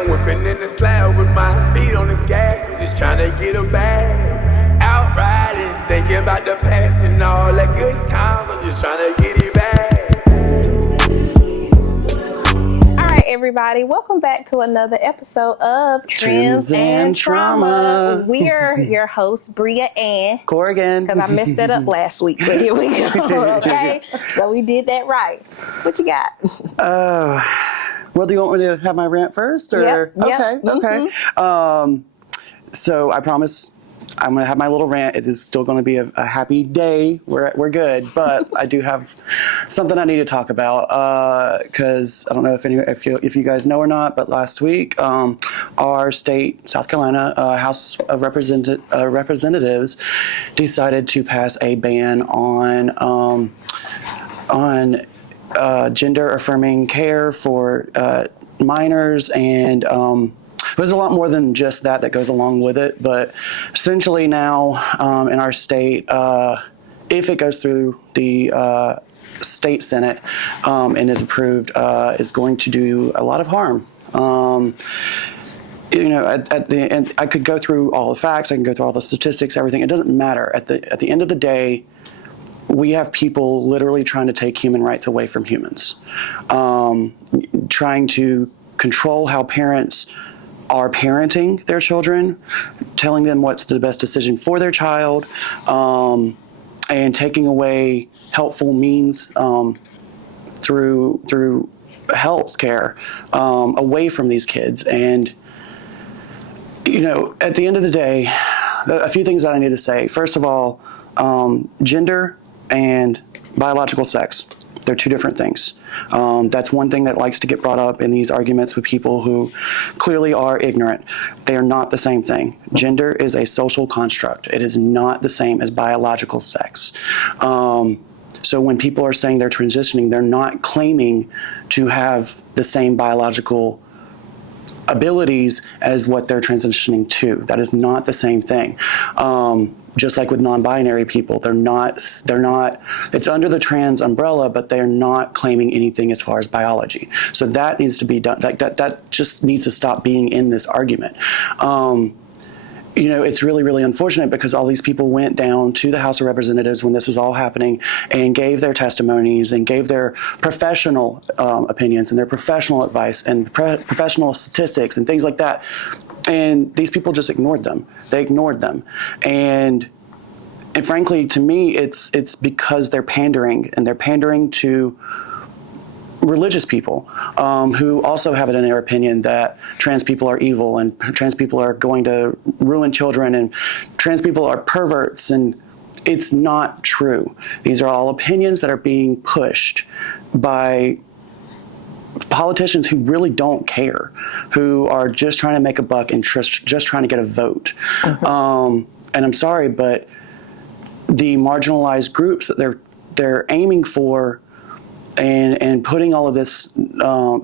I'm whipping in the slab with my feet on the gas. I'm just trying to get a bag. Out riding, thinking about the past and all that good times. I'm just trying to get it back. All right, everybody, welcome back to another episode of Trends and Trauma. We're your hosts, Bria and Corrigan. because I messed that up last week, but here we go. Okay, so we did that right. What you got? Well, do you want me to have my rant first? Or? Yep. Okay. So I promise I'm going to have my little rant. It is still going to be a happy day. We're good, but I do have something I need to talk about because I don't know if you guys know or not, but last week our state, South Carolina House of Representatives decided to pass a ban on gender affirming care for minors, and there's a lot more than just that goes along with it. But essentially now in our state, if it goes through the state Senate and is approved, it's going to do a lot of harm. At the end, I could go through all the facts, I can go through all the statistics, everything. It doesn't matter. At the end of the day, we have people literally trying to take human rights away from humans, trying to control how parents are parenting their children, telling them what's the best decision for their child, and taking away helpful means through health care away from these kids. And at the end of the day, a few things that I need to say. First of all, gender and biological sex, they're two different things. That's one thing that likes to get brought up in these arguments with people who clearly are ignorant. They are not the same thing. Gender is a social construct. It is not the same as biological sex. So when people are saying they're transitioning, they're not claiming to have the same biological abilities as what they're transitioning to. That is not the same thing. Just like with non-binary people, they're not, it's under the trans umbrella, but they're not claiming anything as far as biology. So that needs to be done. That just needs to stop being in this argument. It's really, really unfortunate because all these people went down to the House of Representatives when this was all happening and gave their testimonies and gave their professional opinions and their professional advice and professional statistics and things like that. And these people just ignored them. They ignored them. And frankly, to me, it's because they're pandering, and they're pandering to religious people who also have it in their opinion that trans people are evil and trans people are going to ruin children and trans people are perverts, and it's not true. These are all opinions that are being pushed by politicians who really don't care, who are just trying to make a buck and just trying to get a vote. And I'm sorry, but the marginalized groups that they're aiming for and putting all of this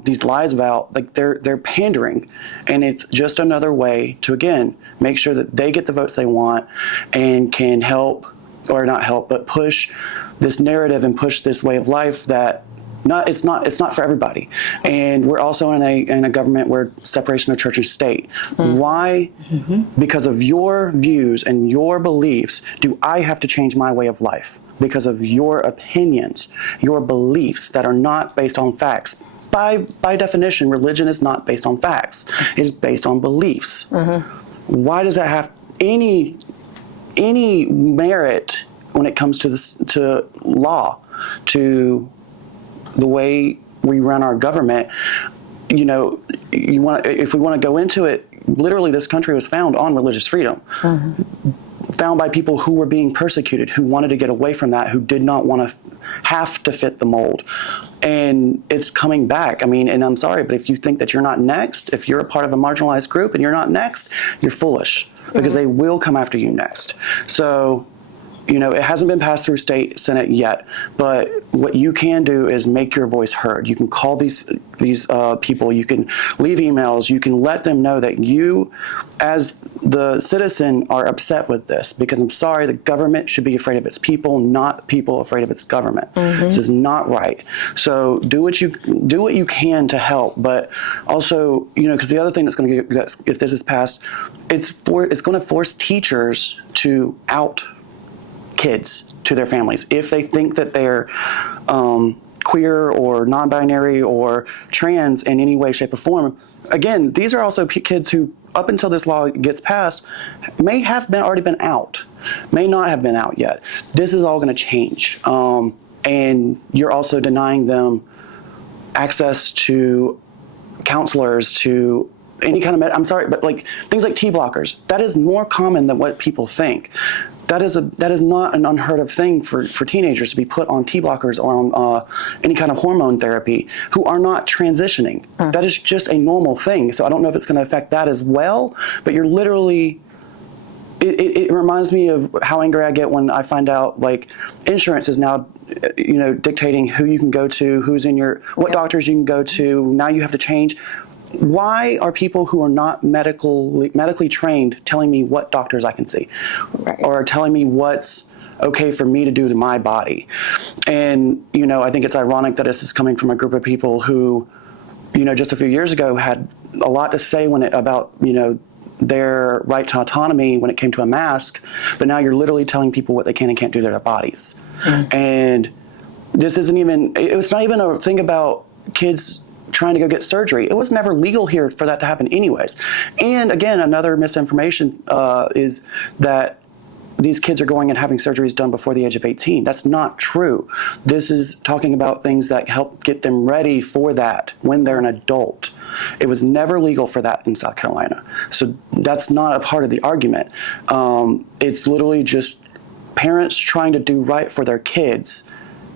these lies about, like they're pandering, and it's just another way to again make sure that they get the votes they want and can help, or not help, but push this narrative and push this way of life that it's not for everybody. And we're also in a government where separation of church and state. Why? Because of your views and your beliefs, do I have to change my way of life? Because of your opinions, your beliefs that are not based on facts. By definition, religion is not based on facts. It's based on beliefs. Why does that have any merit when it comes to law, to the way we run our government? If we want to go into it, literally this country was found on religious freedom. Found by people who were being persecuted, who wanted to get away from that, who did not want to have to fit the mold. And it's coming back. I mean, and I'm sorry, but if you think that you're not next, if you're a part of a marginalized group and you're not next, you're foolish, because they will come after you next. So it hasn't been passed through state Senate yet, but what you can do is make your voice heard. You can call these people, you can leave emails, you can let them know that you, as the citizen, are upset with this, because I'm sorry, the government should be afraid of its people, not people afraid of its government. This is not right. So do what you can to help, but also, because the other thing that's going to get, if this is passed, it's going to force teachers to out kids to their families if they think that they're queer or non-binary or trans in any way, shape, or form. Again, these are also kids who, up until this law gets passed, may have already been out, may not have been out yet. This is all going to change, and you're also denying them access to counselors, to any kind of I'm sorry, but like things like T blockers. That is more common than what people think. That is not an unheard of thing for teenagers to be put on T blockers or on any kind of hormone therapy who are not transitioning. That is just a normal thing. So I don't know if it's going to affect that as well, but you're literally, it reminds me of how angry I get when I find out like insurance is now dictating who you can go to, what doctors you can go to. Now you have to change. Why are people who are not medically trained telling me what doctors I can see, or telling me what's okay for me to do to my body? And I think it's ironic that this is coming from a group of people who, just a few years ago had a lot to say about their right to autonomy when it came to a mask, but now you're literally telling people what they can and can't do to their bodies. And this isn't even. It's not even a thing about kids trying to go get surgery. It was never legal here for that to happen anyways. And again, another misinformation is that these kids are going and having surgeries done before the age of 18. That's not true. This is talking about things that help get them ready for that when they're an adult. It was never legal for that in South Carolina. So that's not a part of the argument. It's literally just parents trying to do right for their kids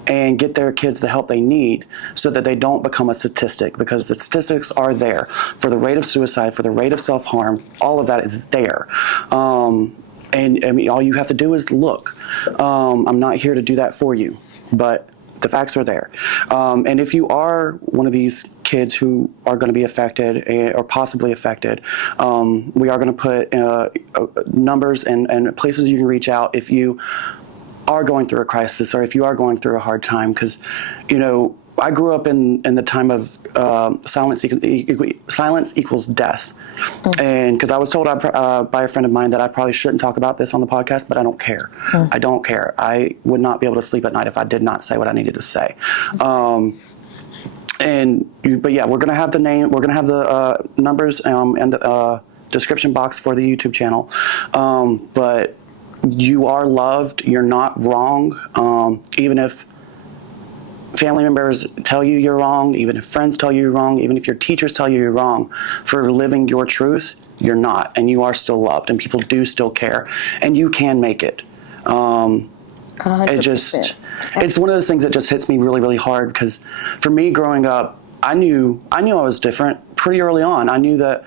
and get their kids the help they need so that they don't become a statistic, because the statistics are there for the rate of suicide, for the rate of self-harm. All of that is there. And I mean, all you have to do is look. I'm not here to do that for you, but the facts are there. And if you are one of these kids who are going to be affected or possibly affected, we are going to put numbers and places you can reach out if you are going through a crisis or if you are going through a hard time. Because, I grew up in the time of silence equals death. And because I was told by a friend of mine that I probably shouldn't talk about this on the podcast, but I don't care. I don't care. I would not be able to sleep at night if I did not say what I needed to say. But yeah, we're going to have the name, we're going to have the numbers and the description box for the YouTube channel. But you are loved. You're not wrong. Even if family members tell you you're wrong, even if friends tell you you're wrong, even if your teachers tell you you're wrong for living your truth, you're not, and you are still loved, and people do still care, and you can make it. It's one of those things that just hits me really, really hard, because for me growing up, I knew I was different pretty early on. I knew that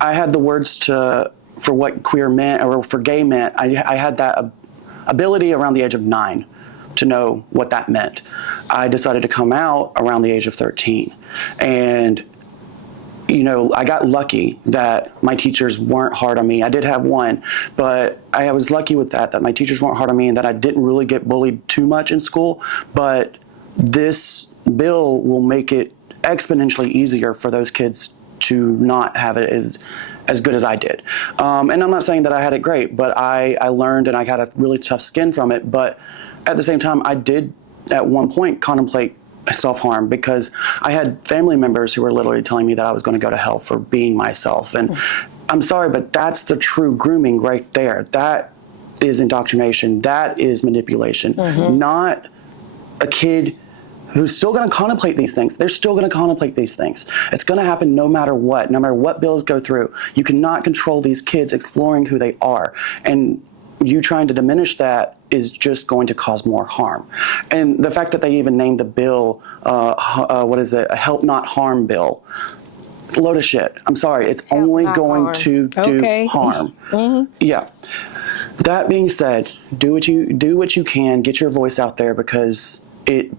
I had the words for what queer meant or for gay meant. I had that ability around the age of 9 to know what that meant. I decided to come out around the age of 13. And, I got lucky that my teachers weren't hard on me. I did have one, but I was lucky with that my teachers weren't hard on me and that I didn't really get bullied too much in school. But this bill will make it exponentially easier for those kids to not have it as good as I did. And I'm not saying that I had it great, but I learned and I got a really tough skin from it. But at the same time, I did at one point contemplate self-harm, because I had family members who were literally telling me that I was going to go to hell for being myself. And I'm sorry, but that's the true grooming right there. That is indoctrination. That is manipulation. Not a kid who's still going to contemplate these things. They're still going to contemplate these things. It's going to happen no matter what bills go through. You cannot control these kids exploring who they are. And you trying to diminish that is just going to cause more harm. And the fact that they even named the bill, a help not harm bill, load of shit. I'm sorry, it's only going to do harm. Yeah. That being said, do what you can, get your voice out there, because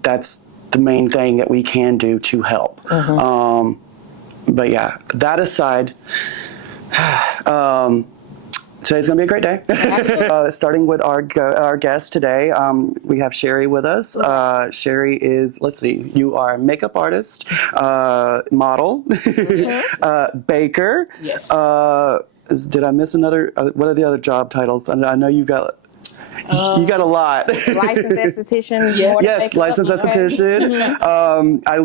that's the main thing that we can do to help. But yeah, that aside, today's going to be a great day. Starting with our guest today, we have Sherry with us. Sherry is, let's see, you are a makeup artist, model, baker. Yes. Did I miss another? What are the other job titles? I know you got a lot. Licensed esthetician. Yes, licensed esthetician. I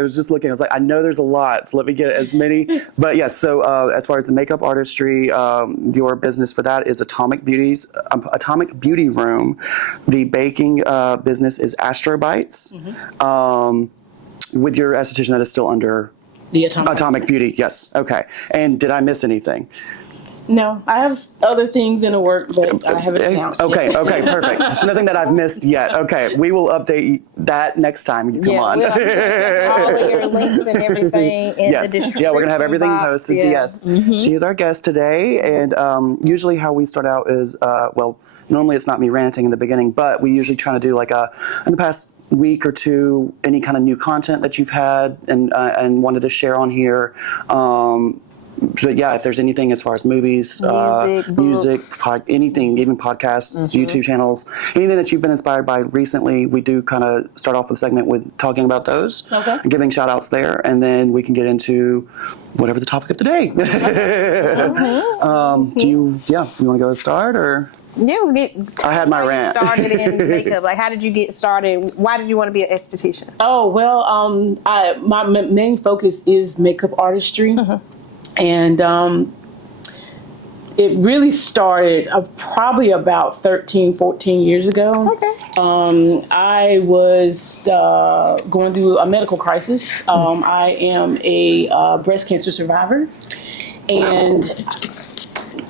was just looking. I was like, I know there's a lot, so let me get as many. But yes, so as far as the makeup artistry, your business for that is Atomic Beauty Room. The baking business is Astro Bites. With your esthetician, that is still under The Atomic Beauty. Yes. Okay. And did I miss anything? No, I have other things in the work, but I haven't announced Okay, yet. okay, perfect. There's nothing that I've missed yet. Okay, we will update that next time you come on. We'll have all of your links and everything in the description. Yeah, we're going to have everything box. posted. Yeah. Yes. She is our guest today, and usually how we start out is, normally it's not me ranting in the beginning, but we usually try to do like in the past week or two, any kind of new content that you've had and wanted to share on here. But yeah, if there's anything as far as movies, music, anything, even podcasts, YouTube channels, anything that you've been inspired by recently, we do kind of start off the segment with talking about those, and giving shout outs there, and then we can get into whatever the topic of the day. Do you want to go start or? Yeah, I had my rant. Started in makeup. Like, how did you get started? Why did you want to be an esthetician? Oh, well, my main focus is makeup artistry. And it really started probably about 13, 14 years ago. Okay. I was going through a medical crisis. I am a breast cancer survivor. And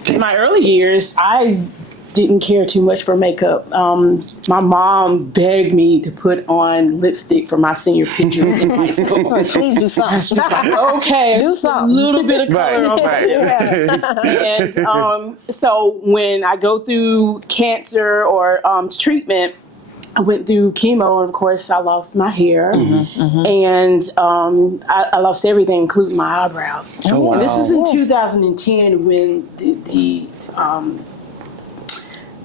in my early years, I didn't care too much for makeup. My mom begged me to put on lipstick for my senior pictures in high school. Please do something. She's like, okay, Do just a something. little bit of color on it. And so when I go through cancer or treatment, I went through chemo, and of course I lost my hair, and I lost everything, including my eyebrows. Oh, wow. And this was in 2010 when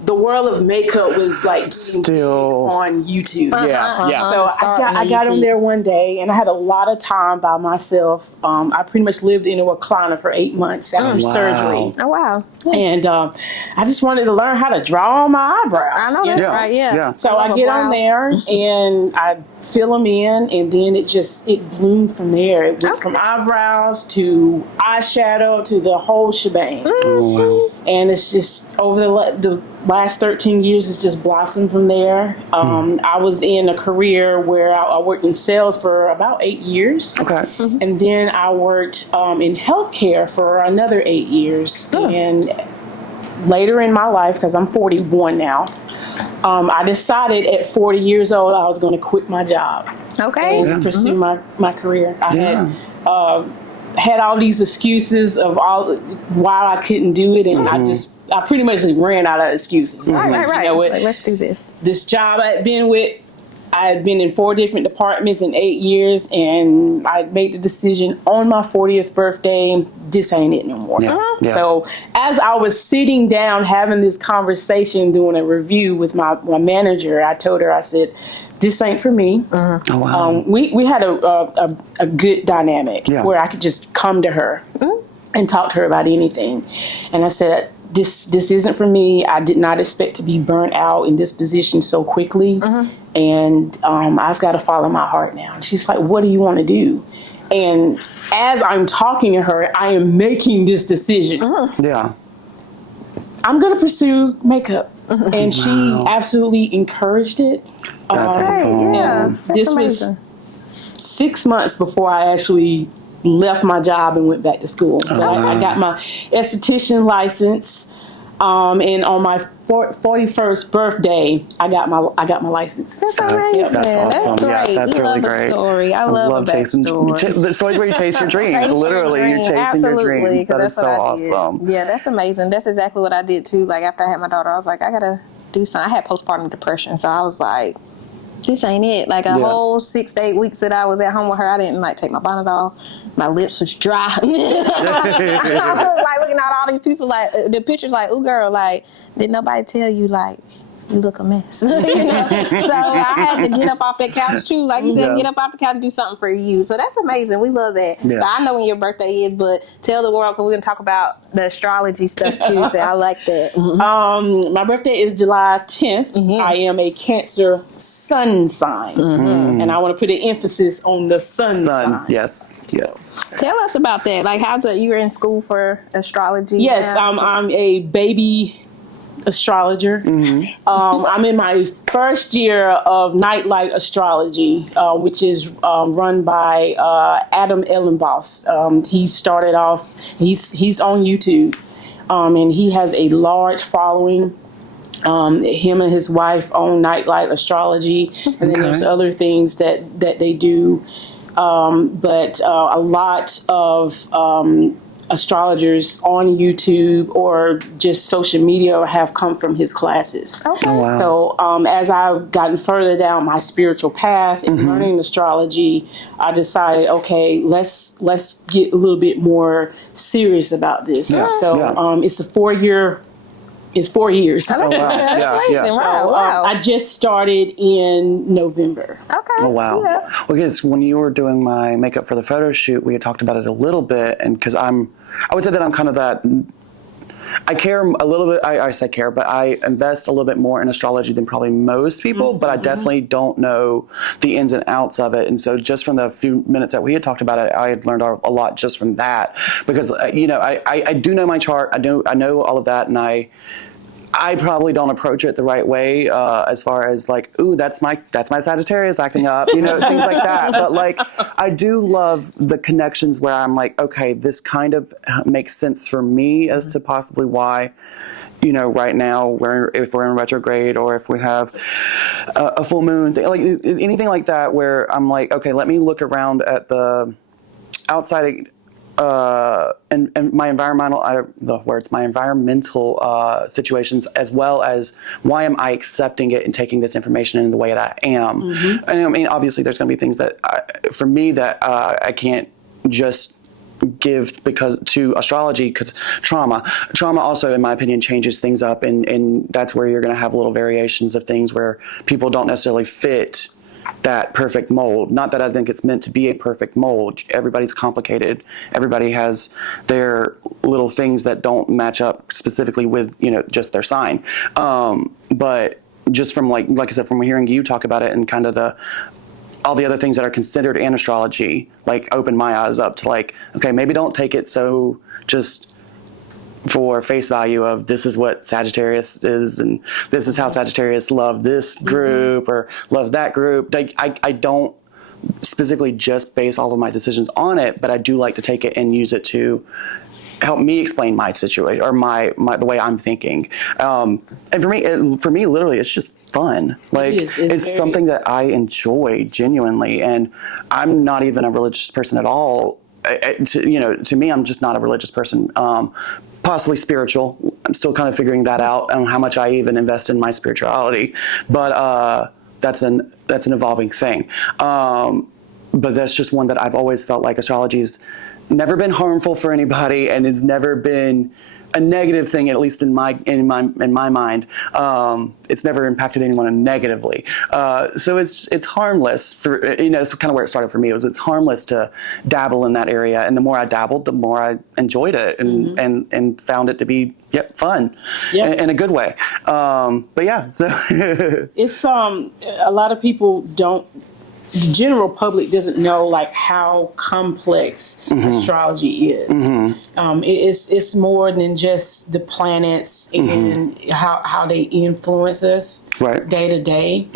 the world of makeup was like Still on YouTube. Yeah. So I got on there one day, and I had a lot of time by myself. I pretty much lived in a recliner for 8 months after surgery. Oh, wow. And I just wanted to learn how to draw on my eyebrows. I know that's right, yeah. So I get on there and I fill them in, and then it bloomed from there. It went from eyebrows to eyeshadow to the whole shebang. Oh, wow. And it's just over the last 13 years, it's just blossomed from there. I was in a career where I worked in sales for about 8 years. Okay. And then I worked in healthcare for another 8 years. And later in my life, because I'm 41 now, I decided at 40 years old I was going to quit my job. Okay. And pursue my career. I had all these excuses of why I couldn't do it, and I pretty much ran out of excuses. Right. You know, Like, let's do this. this job I had been with, I had been in 4 different departments in 8 years, and I made the decision on my 40th birthday, this ain't it no more. Yeah. So as I was sitting down having this conversation, doing a review with my manager, I told her, I said, this ain't for me. Oh, wow. We had a good dynamic where I could just come to her and talk to her about anything. And I said, this isn't for me. I did not expect to be burnt out in this position so quickly. And I've got to follow my heart now. And she's like, what do you want to do? And as I'm talking to her, I am making this decision. Yeah. I'm going to pursue makeup. And she absolutely encouraged it. That's awesome. Yeah. This was 6 months before I actually left my job and went back to school. But I got my esthetician license. And on my 41st birthday, I got my license. That's amazing. That's awesome. That's great. Yeah, that's we really love great. A story. I love a chasing backstory. the stories where you chase your dreams. Chase your Literally, dream. you're chasing Absolutely, your dreams. That is that's what so I did. awesome. Yeah, that's amazing. That's exactly what I did too. Like after I had my daughter, I was like, I gotta do something. I had postpartum depression, so I was like, this ain't it. Like a whole 6 to 8 weeks that I was at home with her, I didn't like take my bonnet off. My lips was dry. I was like looking at all these people, like the pictures, like, ooh, girl, like, did nobody tell you, like, you look a mess? You know? So I had to get up off that couch too. Like you said, get up off the couch and do something for you. So that's amazing. We love that. Yeah. So I know when your birthday is, but tell the world, because we're going to talk about the astrology stuff too. So I like that. My birthday is July 10th. I am a Cancer sun sign. And I want to put an emphasis on the sun sign. Yes. Tell us about that. Like, you were in school for astrology? Yes, I'm a baby astrologer. I'm in my first year of Nightlight Astrology, which is run by Adam Ellenboss. He started off, he's on YouTube, and he has a large following. Him and his wife own Nightlight Astrology, and then there's other things that they do. But a lot of astrologers on YouTube or just social media have come from his classes. Okay. Oh, wow. So as I've gotten further down my spiritual path and learning astrology, I decided, okay, let's get a little bit more serious about this. Yeah. So it's a 4 year. It's 4 years. Oh, that's amazing. So, Wow. I just started in November. Okay. Oh, wow. Yeah. Well, because when you were doing my makeup for the photo shoot, we had talked about it a little bit, and because I would say that I'm kind of that, I care a little bit, I say care, but I invest a little bit more in astrology than probably most people, but I definitely don't know the ins and outs of it. And so just from the few minutes that we had talked about it, I had learned a lot just from that, because, I do know my chart, I know all of that, and I probably don't approach it the right way, as far as like, ooh, that's my Sagittarius acting up, things like that. But like, I do love the connections where I'm like, okay, this kind of makes sense for me as to possibly why, right now if we're in retrograde or if we have a full moon, like anything like that, where I'm like, okay, let me look around at the outside. And my environmental situations, as well as why am I accepting it and taking this information in the way that I am. And I mean, obviously there's going to be things that for me that I can't just give to astrology, because trauma also, in my opinion, changes things up, and that's where you're going to have little variations of things where people don't necessarily fit that perfect mold. Not that I think it's meant to be a perfect mold. Everybody's complicated. Everybody has their little things that don't match up specifically with, just their sign. But just from like I said, from hearing you talk about it and kind of all the other things that are considered in astrology, like opened my eyes up to like, okay, maybe don't take it so just for face value of this is what Sagittarius is and this is how Sagittarius love this group or loves that group. I don't specifically just base all of my decisions on it, but I do like to take it and use it to help me explain my situation or my the way I'm thinking. And for me, literally, it's just fun. Like it's something that I enjoy genuinely, and I'm not even a religious person at all. To me, I'm just not a religious person. Possibly spiritual. I'm still kind of figuring that out on how much I even invest in my spirituality. But that's an evolving thing. But that's just one that I've always felt like astrology's never been harmful for anybody, and it's never been a negative thing, at least in my mind. It's never impacted anyone negatively. So it's harmless for, it's kind of where it started for me. It's harmless to dabble in that area. And the more I dabbled, the more I enjoyed it and found it to be fun in a good way. But yeah, so it's a lot of people don't. The general public doesn't know like how complex astrology is. It's more than just the planets and how they influence us day to day.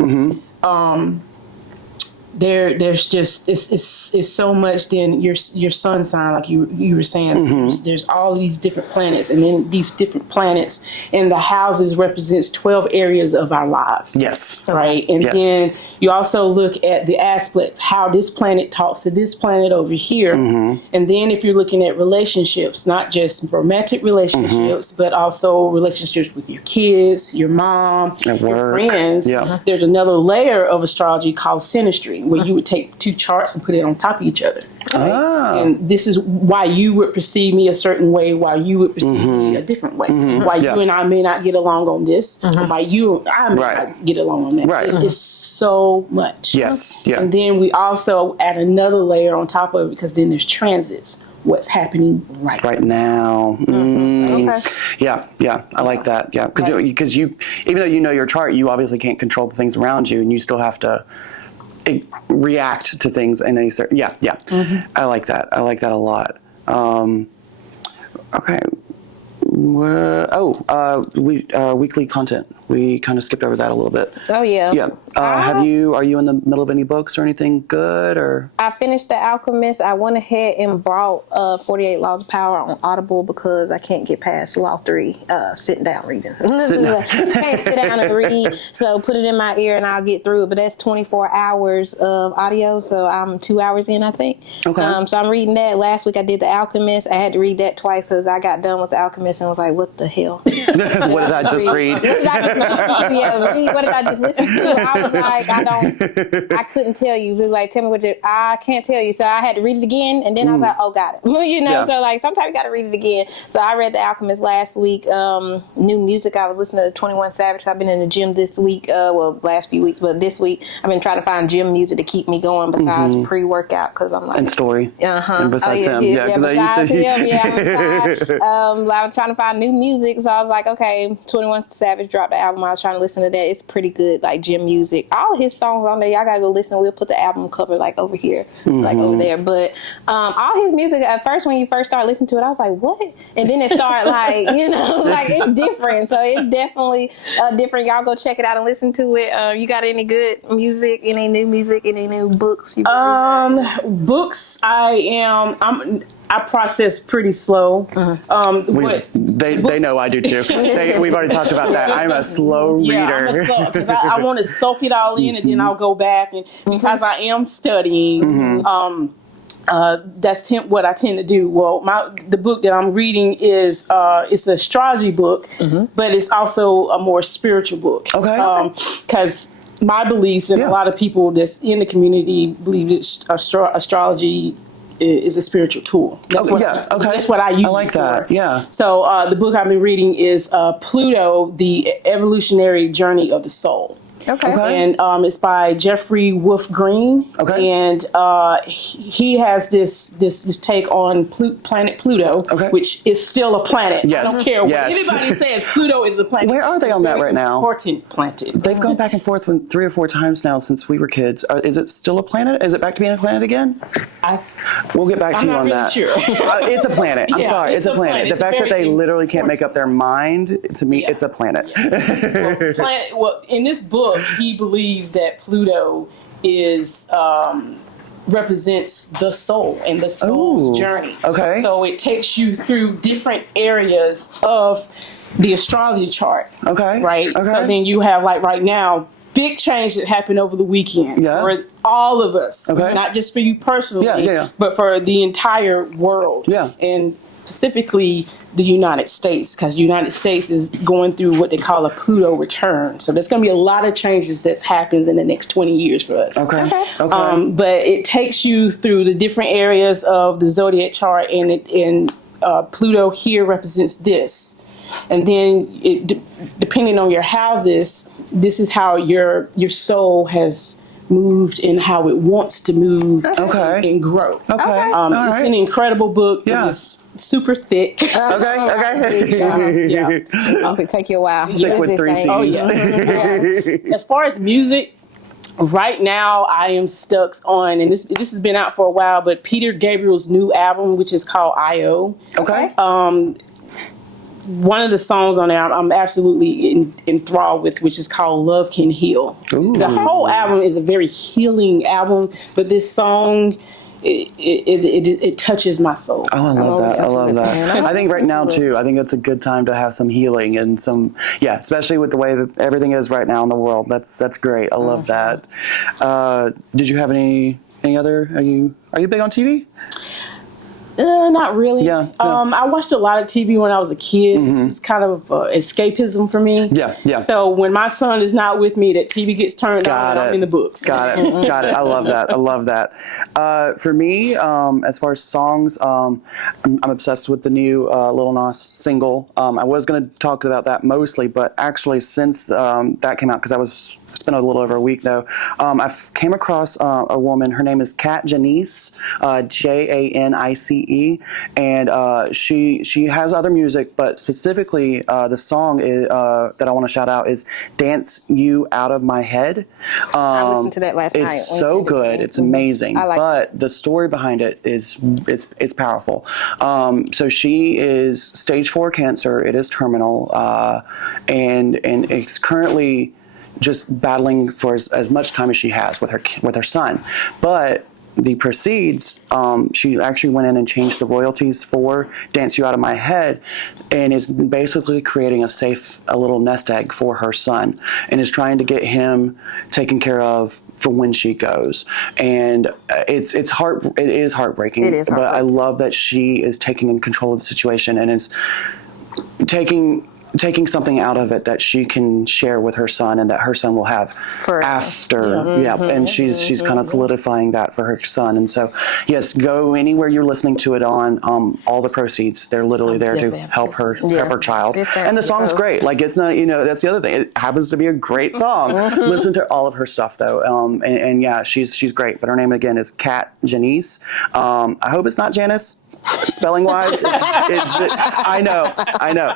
there's just it's so much. Then your sun sign, like you were saying, there's all these different planets, and then these different planets and the houses represents 12 areas of our lives. Yes. Right. And then you also look at the aspects, how this planet talks to this planet over here. And then if you're looking at relationships, not just romantic relationships, but also relationships with your kids, your mom, at your work. friends. There's another layer of astrology called synastry, where you would take two charts and put it on top of each other. Right? And this is why you would perceive me a certain way, while you would perceive me a different way. Why you and I may not get along on this, or why you and I may not get along on that. Right. It's so much. Yes. Yeah. And then we also add another layer on top of it, because then there's transits. What's happening right now. Okay. Yeah, I like that. Yeah, because you, even though you know your chart, you obviously can't control the things around you, and you still have to react to things in a certain. Yeah. I like that. I like that a lot. Okay. Weekly content. We kind of skipped over that a little bit. Oh yeah. Yeah. Are you in the middle of any books or anything good, or? I finished The Alchemist. I went ahead and brought 48 Laws of Power on Audible because I can't get past Law 3 sitting down reading. Can't sit down and read, so put it in my ear and I'll get through it. But that's 24 hours of audio, so I'm 2 hours in, I think. Okay. So I'm reading that. Last week I did The Alchemist. I had to read that twice because I got done with The Alchemist and was like, what the hell? What did I just read? What did I just listen to? What did I just listen to? I was like, I couldn't tell you. It was like, tell me I can't tell you. So I had to read it again, and then I was like, oh, got it. So like sometimes you got to read it again. So I read The Alchemist last week. New music. I was listening to 21 Savage. I've been in the gym this week. Last few weeks, but this week I've been trying to find gym music to keep me going besides pre-workout, because I'm like, and Story. And besides him. Besides him, I'm trying to find new music. So I was like, okay, 21 Savage dropped the album. I was trying to listen to that. It's pretty good, like gym music. All his songs on there, y'all gotta go listen. We'll put the album cover like over here, like over there. But all his music, at first when you first start listening to it, I was like, what? And then it started like, like it's different. So it's definitely different. Y'all go check it out and listen to it. You got any good music, any new music, any new books? Books, I process pretty slow. They know I do too. We've already talked about that. I'm a slow reader. Yeah, I'm a slow, because I want to soak it all in, and then I'll go back, and because I am studying. That's what I tend to do. Well, the book that I'm reading is it's an astrology book, but it's also a more spiritual book. Okay. Because my beliefs, and a lot of people that's in the community believe that astrology is a spiritual tool. That's what I use. I like that. Yeah. So the book I've been reading is Pluto: The Evolutionary Journey of the Soul. Okay. And it's by Jeffrey Wolf Green. Okay. And he has this take on planet Pluto, which is still a planet. Yes. I don't care what anybody says. Pluto is a planet. Where are they on that right now? Important planet. They've gone back and forth 3 or 4 times now since we were kids. Is it still a planet? Is it back to being a planet again? We'll get back to you on that. Sure. It's a planet. I'm sorry. It's a planet. The fact that they literally can't make up their mind, to me, it's a planet. Well, in this book, he believes that Pluto is represents the soul and the soul's journey. Okay. So it takes you through different areas of the astrology chart. Okay. Right. Okay. So then you have, like right now, big change that happened over the weekend for all of us. Okay. Not just for you personally, but for the entire world. Yeah. And specifically the United States, because the United States is going through what they call a Pluto return. So there's going to be a lot of changes that happens in the next 20 years for us. Okay. But it takes you through the different areas of the zodiac chart, and Pluto here represents this. And then depending on your houses, this is how your soul has moved and how it wants to move and grow. It's an incredible book. Yeah. It's super thick. It'll take you a while. Thick with 3 C's. Oh, yeah. As far as music, right now I am stuck on, and this has been out for a while, but Peter Gabriel's new album, which is called I.O. Okay. one of the songs on there I'm absolutely enthralled with, which is called Love Can Heal. Ooh. The whole album is a very healing album, but this song, it touches my soul. Oh, I love that. I love that. I think right now too, I think it's a good time to have some healing and some, especially with the way that everything is right now in the world. That's great. I love that. Did you have any other, are you big on TV? Not really. Yeah. I watched a lot of TV when I was a kid. It's kind of escapism for me. Yeah. So when my son is not with me, that TV gets turned on and I'm in the books. Got it. I love that. For me, as far as songs, I'm obsessed with the new Lil Nas single. I was going to talk about that mostly, but actually since that came out, because it's been a little over a week though. I've came across a woman. Her name is Kat Janice, Janice, and she has other music, but specifically the song that I want to shout out is "Dance You Out of My Head." I listened to that last night. It's so good. It's amazing. I like but the story behind it is it's powerful. So she is stage 4 cancer. It is terminal, and it's currently just battling for as much time as she has with her son. But the proceeds, she actually went in and changed the royalties for Dance You Out of My Head, and is basically creating a little nest egg for her son, and is trying to get him taken care of for when she goes. And it is heartbreaking. It is heartbreaking. But I love that she is taking control of the situation and is taking something out of it that she can share with her son and that her son will have after. And she's kind of solidifying that for her son. And so, yes, go anywhere you're listening to it on. All the proceeds, they're literally there to help her child. And the song's great. Like, it's not, that's the other thing. It happens to be a great song. Listen to all of her stuff though. And yeah, she's great. But her name again is Kat Janice. I hope it's not Janice. Spelling wise, I know.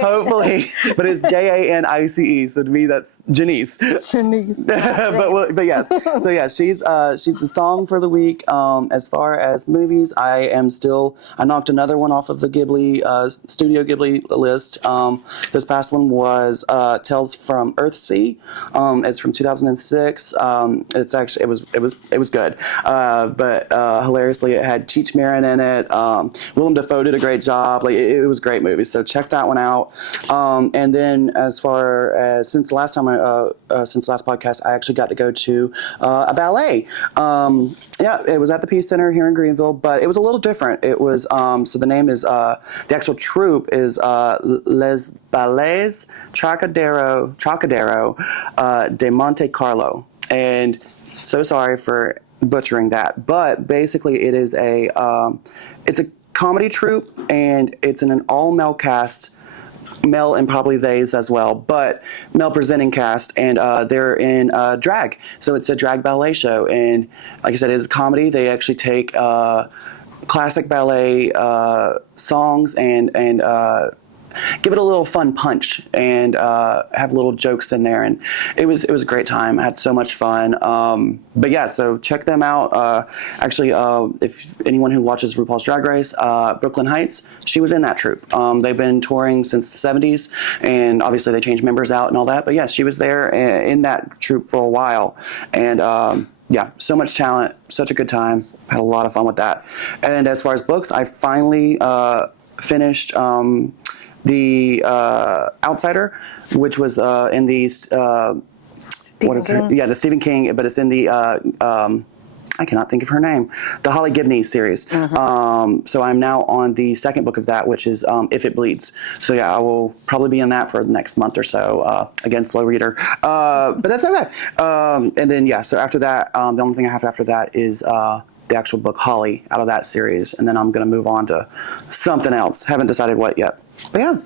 Hopefully, but it's Janice. So to me, that's Janice. but yes. So yeah, she's the song for the week. As far as movies, I knocked another one off of the Ghibli Studio Ghibli list. This past one was Tales from Earthsea. It's from 2006. It's actually it was good, but hilariously it had Cheech Marin in it. Willem Dafoe did a great job. Like it was a great movie. So check that one out. And then as far as since last podcast, I actually got to go to a ballet. It was at the Peace Center here in Greenville, but it was a little different. It was so the name is the actual troupe is Les Ballets Trocadero de Monte Carlo, and so sorry for butchering that, but basically it is it's a comedy troupe, and it's in an all-male cast, male and probably theys as well, but male presenting cast, and they're in drag, so it's a drag ballet show. And like I said, it's a comedy. They actually take classic ballet songs and give it a little fun punch, and have little jokes in there, and it was a great time. I had so much fun. But yeah, so check them out. Actually, if anyone who watches RuPaul's Drag Race, Brooklyn Heights, she was in that troupe. They've been touring since the 70s, and obviously they changed members out and all that. But yeah, she was there in that troupe for a while, and yeah, so much talent, such a good time. Had a lot of fun with that. And as far as books, I finally finished The Outsider, which was in the the Stephen King, but it's in the I cannot think of her name, the Holly Gibney series. So I'm now on the second book of that, which is If It Bleeds. So yeah, I will probably be in that for the next month or so. Again, slow reader, but that's okay. And then yeah, so after that, the only thing I have after that is the actual book Holly out of that series, and then I'm going to move on to something else. Haven't decided what yet. But yeah.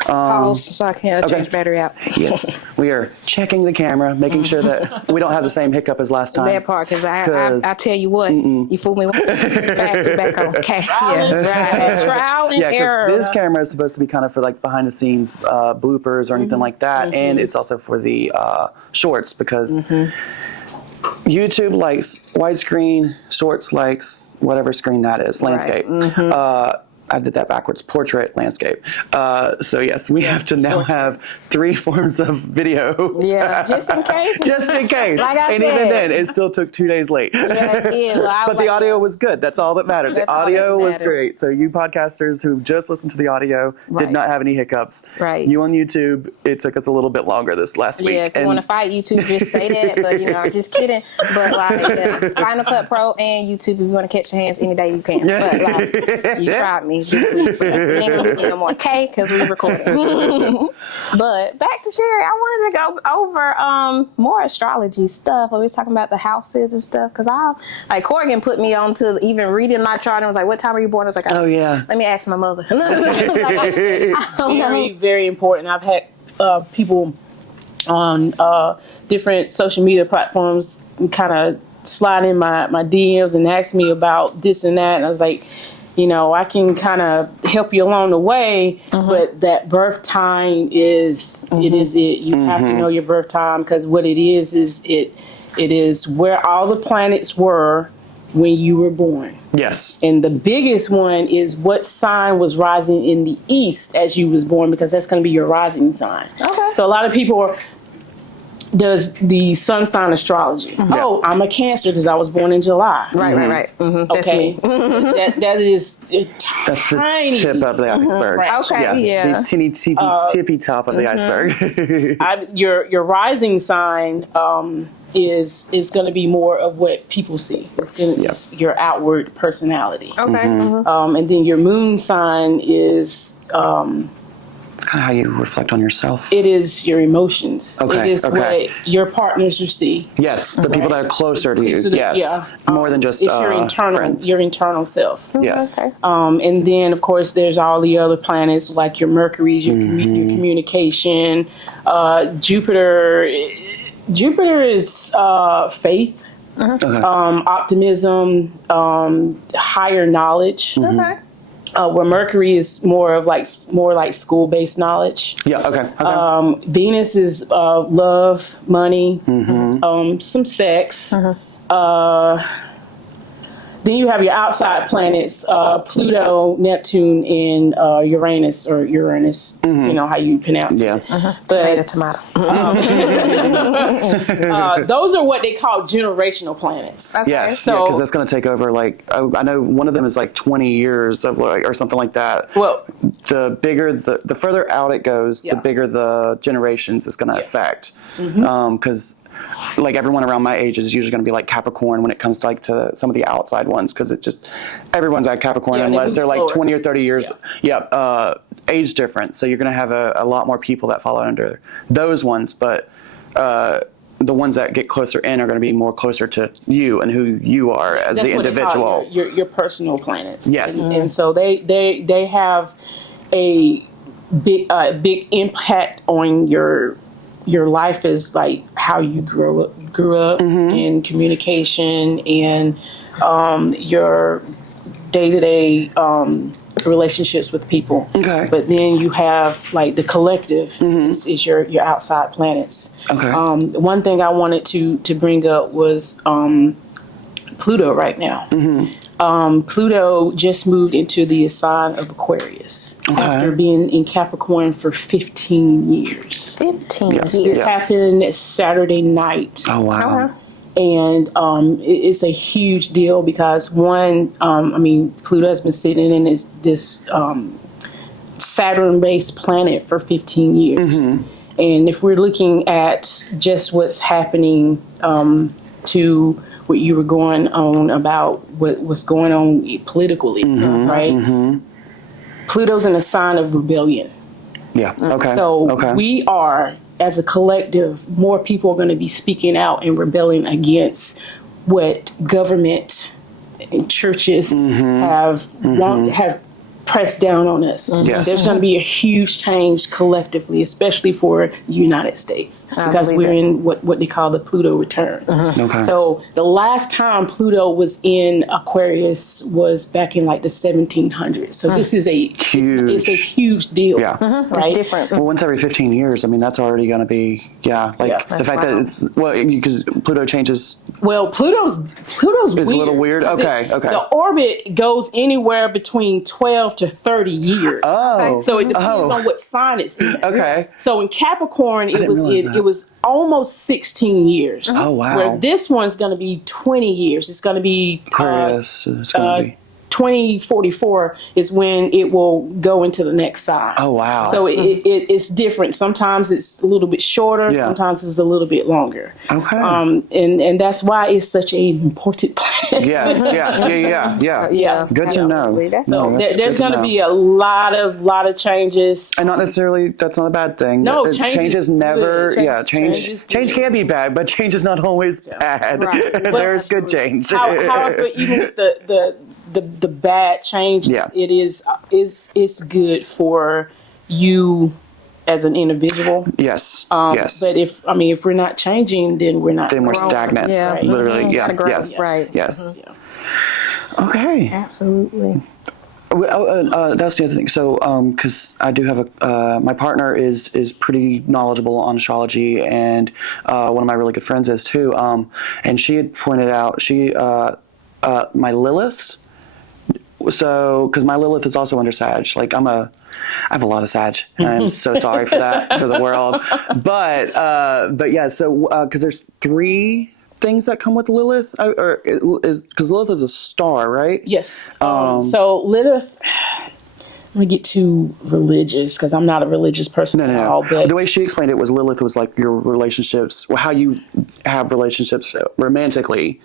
Pause so I can change the battery out. Yes, we are checking the camera, making sure that we don't have the same hiccup as last time. That part, because I tell you what, you fooled me once, fast back on. Okay, trial and error. Because this camera is supposed to be kind of for like behind the scenes bloopers or anything like that, and it's also for the shorts, because YouTube likes widescreen, shorts likes whatever screen that is, landscape. I did that backwards. Portrait, landscape. So yes, we have to now have 3 forms of video. Yeah, just in case. Just in case. Like I and said. even then, it still took 2 days late. Yeah, it did. Well, but the audio was good. That's all that mattered. That's The all that audio was matters. great. So you podcasters who just listened to the audio Right. did not have any hiccups. Right. You on YouTube, it took us a little bit longer this last week. Yeah, if you want to fight YouTube, just say that. But, I'm just kidding. But, Final Cut Pro and YouTube, if you want to catch your hands any day, you can. But, you tried me this week. But we ain't going to do no more K because we recording. But back to Sherry, I wanted to go over more astrology stuff. We was talking about the houses and stuff. Because Corrigan put me on to even reading my chart and was like, what time were you born? I was like, oh, yeah. Let me ask my mother. I don't know. Very, very important. I've had people on different social media platforms kind of slide in my DMs and ask me about this and that. And I was like, I can kind of help you along the way, but that birth time is, it is it. You have to know your birth time, because what it is it is where all the planets were when you were born. Yes. And the biggest one is what sign was rising in the east as you was born, because that's going to be your rising sign. Okay. So a lot of people does the sun sign astrology. Oh, I'm a Cancer because I was born in July. Right. Mm-hmm. That's Okay. me. that is That's tiny. the tip of the iceberg. Right. Okay, yeah. The teeny, tippy top of the iceberg. Your rising sign is going to be more of what people see. It's going to be your outward personality. Okay. And then your moon sign is It's kind of how you reflect on yourself. it is your emotions. Okay, It is okay. what your partners you see. Yes, the people that are closer to you. Closer to- Yes, yeah. more than just It's your friends. internal self. Yes. Okay. And then, of course, there's all the other planets like your Mercury's, your communication. Jupiter is faith, Okay. optimism, higher knowledge. Okay. Where Mercury is more like school-based knowledge. Yeah. Okay. Venus is love, money, some sex. Then you have your outside planets, Pluto, Neptune, and Uranus, or Uranus, you know how you pronounce Yeah. it. Tomato. Those are what they call generational planets. Okay. Yes. So- because that's going to take over. Like I know one of them is like 20 years of or something like that. Well, The bigger the further out it goes, Yeah. the bigger the generations is going to affect. Because like everyone around my age is usually going to be like Capricorn when it comes to like to some of the outside ones, because it just everyone's at Capricorn Yeah, they unless move they're like slower. 20 or 30 years. Age difference. So you're going to have a lot more people that fall under those ones, but the ones that get closer in are going to be more closer to you and who you are as that's the what they call individual. your personal planets. Yes. And so they have a big impact on your life, is like how you grew up in communication and your day-to-day relationships with people. Okay. But then you have like the collective is your outside planets. Okay. One thing I wanted to bring up was Pluto right now. Pluto just moved into the sign of Aquarius after being in Capricorn for 15 years. 15 Yes. years. This happened Saturday night. Oh wow. And it's a huge deal because Pluto has been sitting in this Saturn-based planet for 15 years. And if we're looking at just what's happening to what you were going on about what was going on politically, right? Pluto's in a sign of rebellion. Yeah. Okay. So okay. we are, as a collective, more people are going to be speaking out and rebelling against what government and churches have pressed down on us. Yes. There's going to be a huge change collectively, especially for the United States, because believe we're it. in what they call the Pluto return. Okay. So the last time Pluto was in Aquarius was back in like the 1700s. So this is it's a huge deal. Yeah. Right? It's different. Well, once every 15 years, I mean, that's already going to be, the fact that wild. it's, because Pluto changes Well, Pluto's It's weird. a little weird. 'Cause Okay. The orbit goes anywhere between 12 to 30 years. Oh. So it depends on what sign it's in. Okay. So in Capricorn, didn't realize that. it was almost 16 years. Oh, wow. Where this one's going to be 20 years. It's going to be Aquarius is going to be. 2044 is when it will go into the next sign. Oh, wow. So it's different. Sometimes it's a little bit shorter. Yeah. Sometimes it's a little bit longer. Okay. And that's why it's such an important planet. Yeah. Good to know. absolutely. That's So that's there's good to going to know. be a lot of changes. And not necessarily, that's not a bad thing. No, change is never, good. change is change good. can be bad, but change is not always bad. Right. There's good change. However, even with the bad changes, Yeah. it is good for you as an individual. Yes. Yes. But if we're not changing, then we're not. Then we're growing. stagnant. Yeah. Right. Literally. Mhm. Yeah. Gotta grow. Yes. Right. Yes. Yeah. Okay. Absolutely. That's the other thing. So, because I do have my partner is pretty knowledgeable on astrology, and one of my really good friends is too. And she had pointed out my Lilith. So, because my Lilith is also under Sag. Like I have a lot of Sag. And I'm so sorry for that for the world. But yeah. So, because there's 3 things that come with Lilith, because Lilith is a star, right? Yes. So Lilith. Let me get too religious because I'm not a religious person at all. But the way she explained it was Lilith was like your relationships, how you have relationships romantically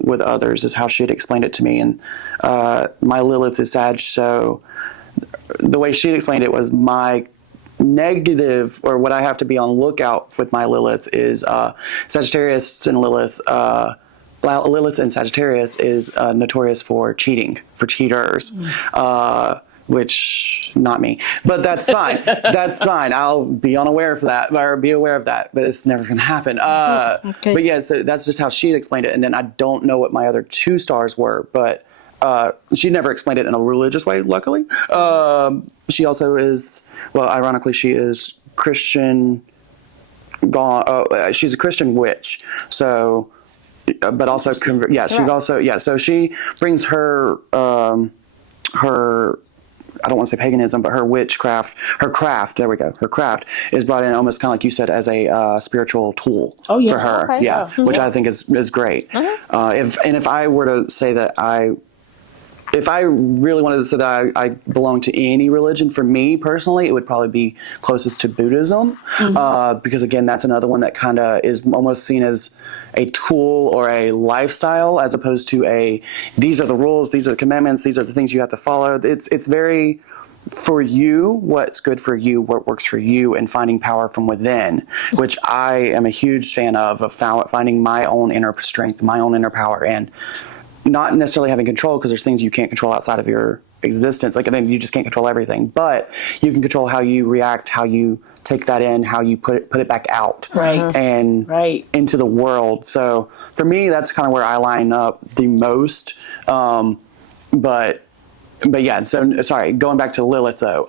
with others is how she had explained it to me. And my Lilith is Sag, so the way she explained it was my negative, or what I have to be on lookout with my Lilith is Sagittarius and Lilith. Lilith and Sagittarius is notorious for cheating, for cheaters. Which not me, but that's fine. That's fine. I'll be unaware of that, or be aware of that, but it's never going to happen. Okay. But yeah, so that's just how she explained it. And then I don't know what my other 2 stars were, but she never explained it in a religious way, luckily. She also is, well, ironically, she is Christian. She's a Christian witch. So, but also, she's also, so she brings her, I don't want to say paganism, but her witchcraft, her craft is brought in almost kind of like you said as a spiritual tool for her. Okay. Which I think is great. If I were to say that if I really wanted to say that I belong to any religion, for me personally, it would probably be closest to Buddhism, because again, that's another one that kind of is almost seen as a tool or a lifestyle, as opposed to these are the rules, these are the commandments, these are the things you have to follow. It's very for you, what's good for you, what works for you, and finding power from within, which I am a huge fan of finding my own inner strength, my own inner power, and not necessarily having control, because there's things you can't control outside of your existence. Like, I mean, you just can't control everything, but you can control how you react, how you take that in, how you put it back out, and into the world. So for me, that's kind of where I line up the most. But yeah, so sorry, going back to Lilith though,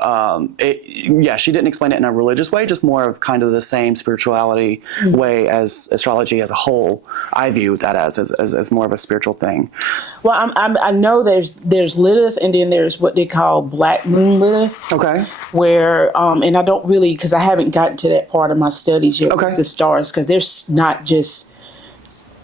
she didn't explain it in a religious way, just more of kind of the same spirituality way as astrology as a whole. I view that as more of a spiritual thing. Well, I know there's Lilith, and then there's what they call Black Moon Lilith. Okay. Where, and I don't really, because I haven't gotten to that part of my studies yet with the stars, because there's not just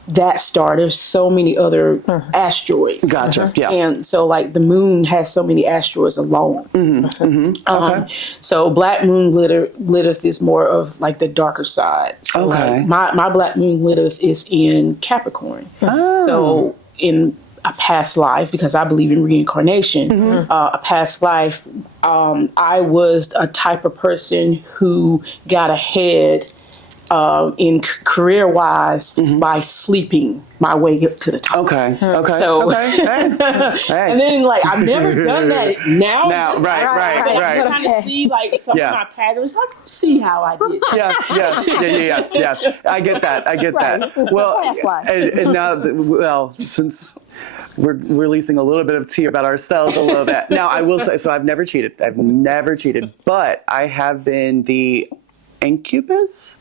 that star, there's so many other asteroids. Gotcha. Yeah. And so like the moon has so many asteroids alone. Okay. So Black Moon Lilith is more of like the darker side. So like my Black Moon Lilith is in Capricorn. So in a past life, because I believe in reincarnation, a past life, I was a type of person who got ahead in career-wise by sleeping my way up to the top. Okay. So, Hey. and then like I've never done that. Now, right. I kind of see like some of my patterns. I can see how I did. Yeah. I get that. Well, and now, since we're releasing a little bit of tea about ourselves a little bit. Now, I will say, so I've never cheated, but I have been the incubus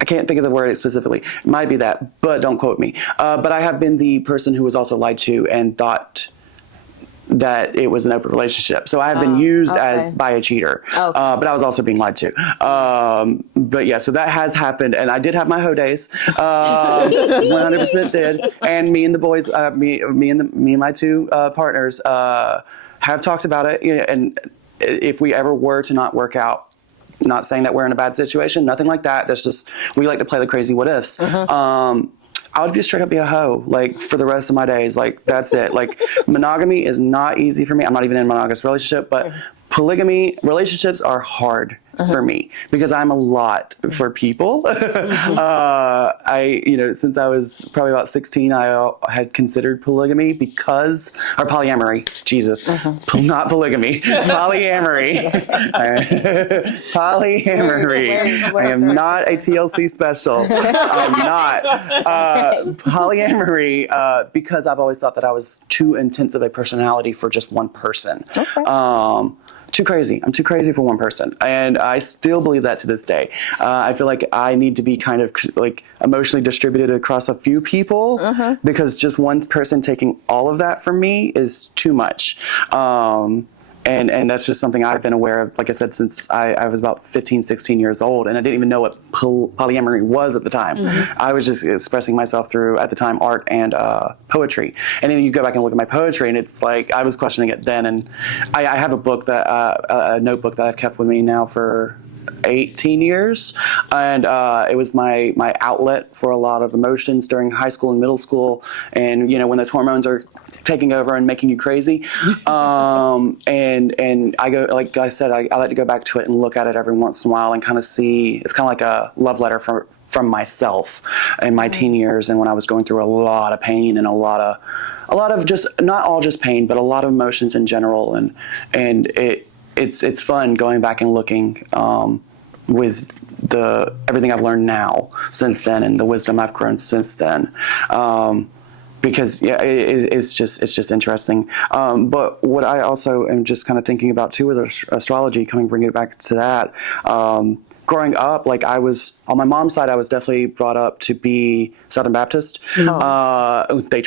I can't think of the word specifically. It might be that, but don't quote me. But I have been the person who was also lied to and thought that it was an open relationship. So I have been used as by a cheater, but I was also being lied to. But yeah, so that has happened, and I did have my hoe days. 100% did. And me and the boys, me and my two partners have talked about it. You know, and if we ever were to not work out, not saying that we're in a bad situation, nothing like that. There's just, we like to play the crazy what ifs. I would just straight up be a hoe, like, for the rest of my days. Like, that's it. Like, monogamy is not easy for me. I'm not even in a monogamous relationship, but polygamy relationships are hard for me because I'm a lot for people. Since I was probably about 16, I had considered polygamy or polyamory. Jesus, not polygamy, polyamory. Polyamory. I am not a TLC special. I'm not. Polyamory, because I've always thought that I was too intense of a personality for just one person. Too crazy. I'm too crazy for one person. And I still believe that to this day. I feel like I need to be kind of like emotionally distributed across a few people because just one person taking all of that from me is too much. And that's just something I've been aware of, like I said, since I was about 15, 16 years old, and I didn't even know what polyamory was at the time. I was just expressing myself through, at the time, art and poetry. And then you go back and look at my poetry, and it's like, I was questioning it then. And I have a book a notebook that I've kept with me now for 18 years, and it was my outlet for a lot of emotions during high school and middle school, and when those hormones are taking over and making you crazy, and I go, like I said, I like to go back to it and look at it every once in a while and kind of see. It's kind of like a love letter from myself in my teen years, and when I was going through a lot of pain and a lot of just, not all just pain, but a lot of emotions in general, and it's fun going back and looking with everything I've learned now since then and the wisdom I've grown since then. Because it's just interesting. But what I also am just kind of thinking about too with astrology, bringing it back to that. Growing up, like I was on my mom's side, I was definitely brought up to be Southern Baptist. They really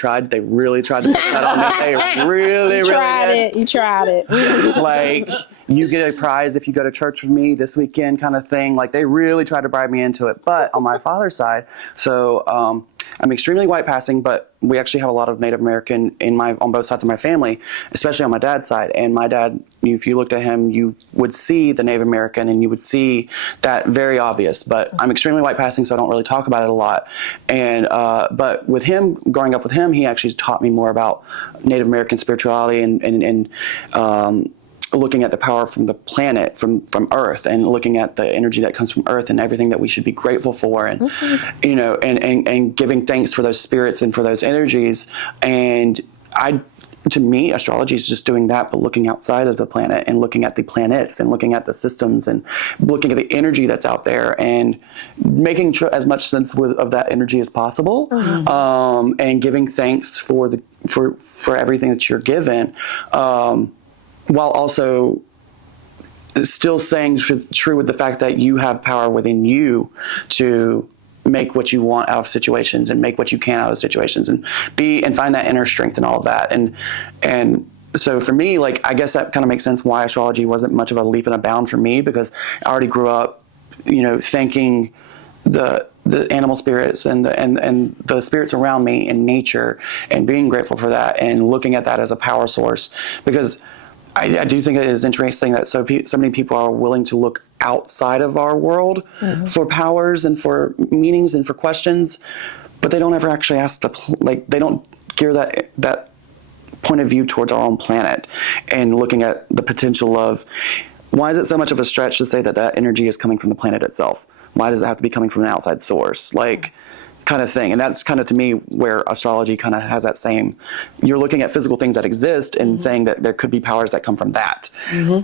tried to put that on me. They really You tried it. Like, you get a prize if you go to church with me this weekend, kind of thing. Like, they really tried to bribe me into it. But on my father's side, so I'm extremely white passing, but we actually have a lot of Native American on both sides of my family, especially on my dad's side. And my dad, if you looked at him, you would see the Native American, and you would see that very obvious. But I'm extremely white passing, so I don't really talk about it a lot. And but with him, growing up with him, he actually taught me more about Native American spirituality and looking at the power from the planet, from Earth, and looking at the energy that comes from Earth and everything that we should be grateful for, and and giving thanks for those spirits and for those energies. And to me, astrology is just doing that, but looking outside of the planet and looking at the planets and looking at the systems and looking at the energy that's out there and making as much sense of that energy as possible, and giving thanks for everything that you're given. While also still saying true with the fact that you have power within you to make what you want out of situations and make what you can out of situations and find that inner strength and all of that. And so for me, like, I guess that kind of makes sense why astrology wasn't much of a leap and a bound for me, because I already grew up, thanking the animal spirits and the spirits around me in nature, and being grateful for that and looking at that as a power source. Because I do think it is interesting that so many people are willing to look outside of our world for powers and for meanings and for questions, but they don't ever actually ask they don't gear that point of view towards our own planet and looking at the potential of, why is it so much of a stretch to say that energy is coming from the planet itself? Why does it have to be coming from an outside source? Kind of thing. And that's kind of, to me, where astrology kind of has that same, you're looking at physical things that exist and saying that there could be powers that come from that.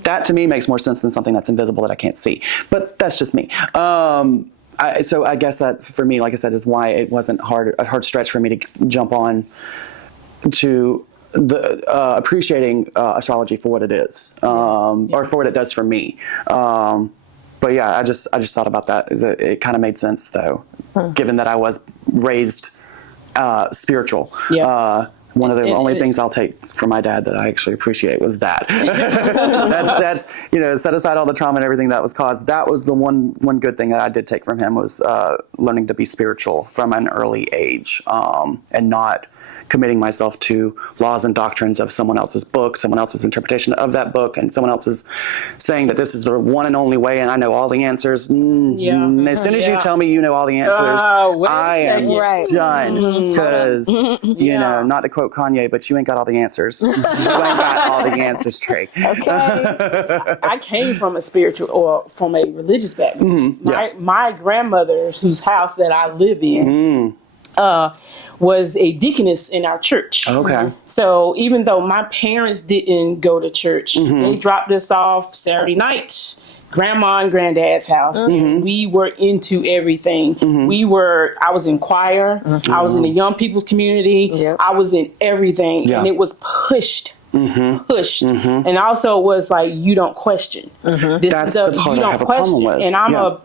That to me makes more sense than something that's invisible that I can't see. But that's just me. So I guess that for me, like I said, is why it wasn't a hard stretch for me to jump on to the appreciating astrology for what it is, or for what it does for me. But yeah, I just thought about that. It kind of made sense though, given that I was raised spiritual. Yeah. One of the only things I'll take from my dad that I actually appreciate was that. that's set aside all the trauma and everything that was caused. That was the one good thing that I did take from him was learning to be spiritual from an early age, and not committing myself to laws and doctrines of someone else's book, someone else's interpretation of that book, and someone else's saying that this is the one and only way and I know all the answers. As soon as you tell me you know all the answers, I am done. Because, not to quote Kanye, but you ain't got all the answers. You ain't got all the answers, Trey. Okay. I came from a spiritual or from a religious background. My grandmother, whose house that I live in, was a deaconess in our church. Okay. So even though my parents didn't go to church, they dropped us off Saturday night, grandma and granddad's house. And we were into everything. I was in choir. I was in the young people's community. I was in everything. And it was pushed. And also it was like, you don't question. That's the part I have a problem with. And I'm a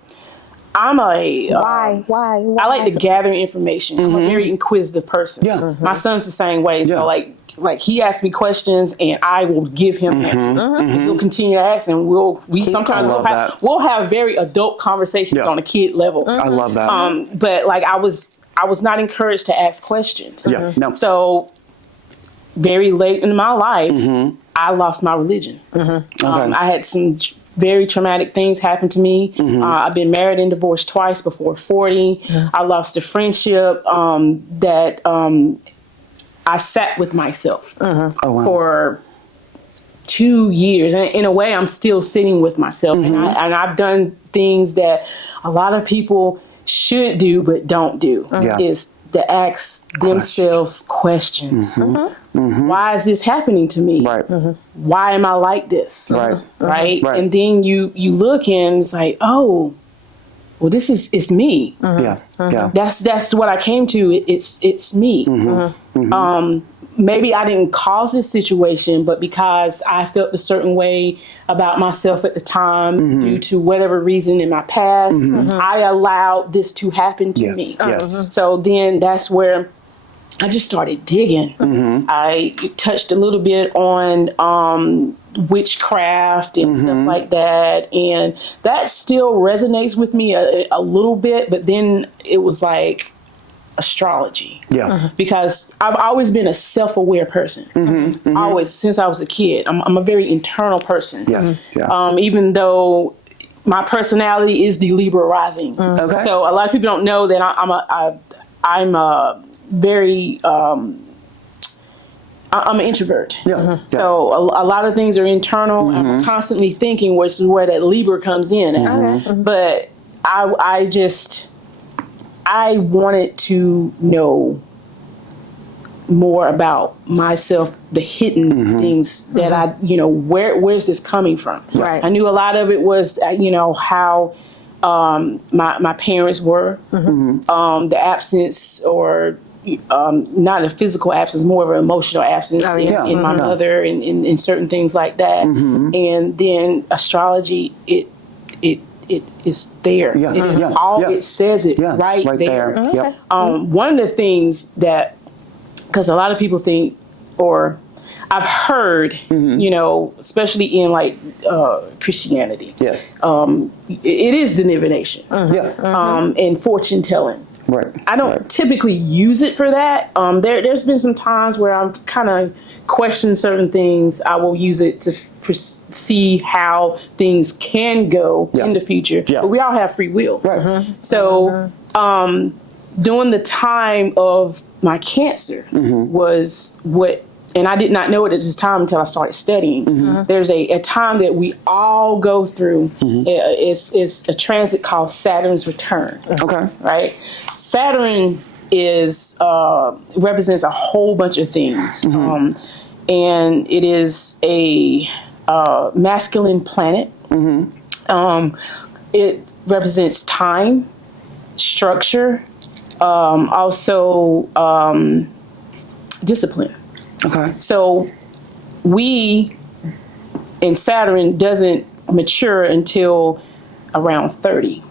why? I like to gather information. I'm a very inquisitive person. My son's the same way. So like he asks me questions and I will give him answers. And we'll continue to ask, and we'll have very adult conversations on a kid level. I love that. But like I was not encouraged to ask questions. So very late in my life, I lost my religion. I had some very traumatic things happen to me. I've been married and divorced twice before 40. I lost a friendship that I sat with myself for 2 years. And in a way, I'm still sitting with myself. And I've done things that a lot of people should do but don't do. Is to ask themselves questions. Why is this happening to me? Why am I like this? Right? And then you look and it's like, oh, well, it's me. That's what I came to. It's me. Maybe I didn't cause this situation, but because I felt a certain way about myself at the time due to whatever reason in my past, I allowed this to happen to me. So then that's where I just started digging. I touched a little bit on witchcraft and stuff like that, and that still resonates with me a little bit, but then it was like astrology. Because I've always been a self-aware person. Always, since I was a kid. I'm a very internal person. Even though my personality is the Libra rising. So a lot of people don't know that I'm an introvert. So a lot of things are internal. I'm constantly thinking, which is where that Libra comes in. But I wanted to know more about myself, the hidden things that where's this coming from? I knew a lot of it was, how my parents were, the absence, or not a physical absence, more of an emotional absence in my mother and certain things like that. And then astrology, it is there. It is it says it right there. One of the things that, because a lot of people think, or I've heard, especially in like Christianity, it is divination, and fortune telling. I don't typically use it for that. There's been some times where I've kind of questioned certain things. I will use it to see how things can go in the future. But we all have free will. So during the time of my cancer was what, and I did not know it at this time until I started studying. There's a time that we all go through. It's a transit called Saturn's return. Right? Saturn represents a whole bunch of things. And it is a masculine planet. It represents time, structure, also discipline. So we, in Saturn, doesn't mature until around 30.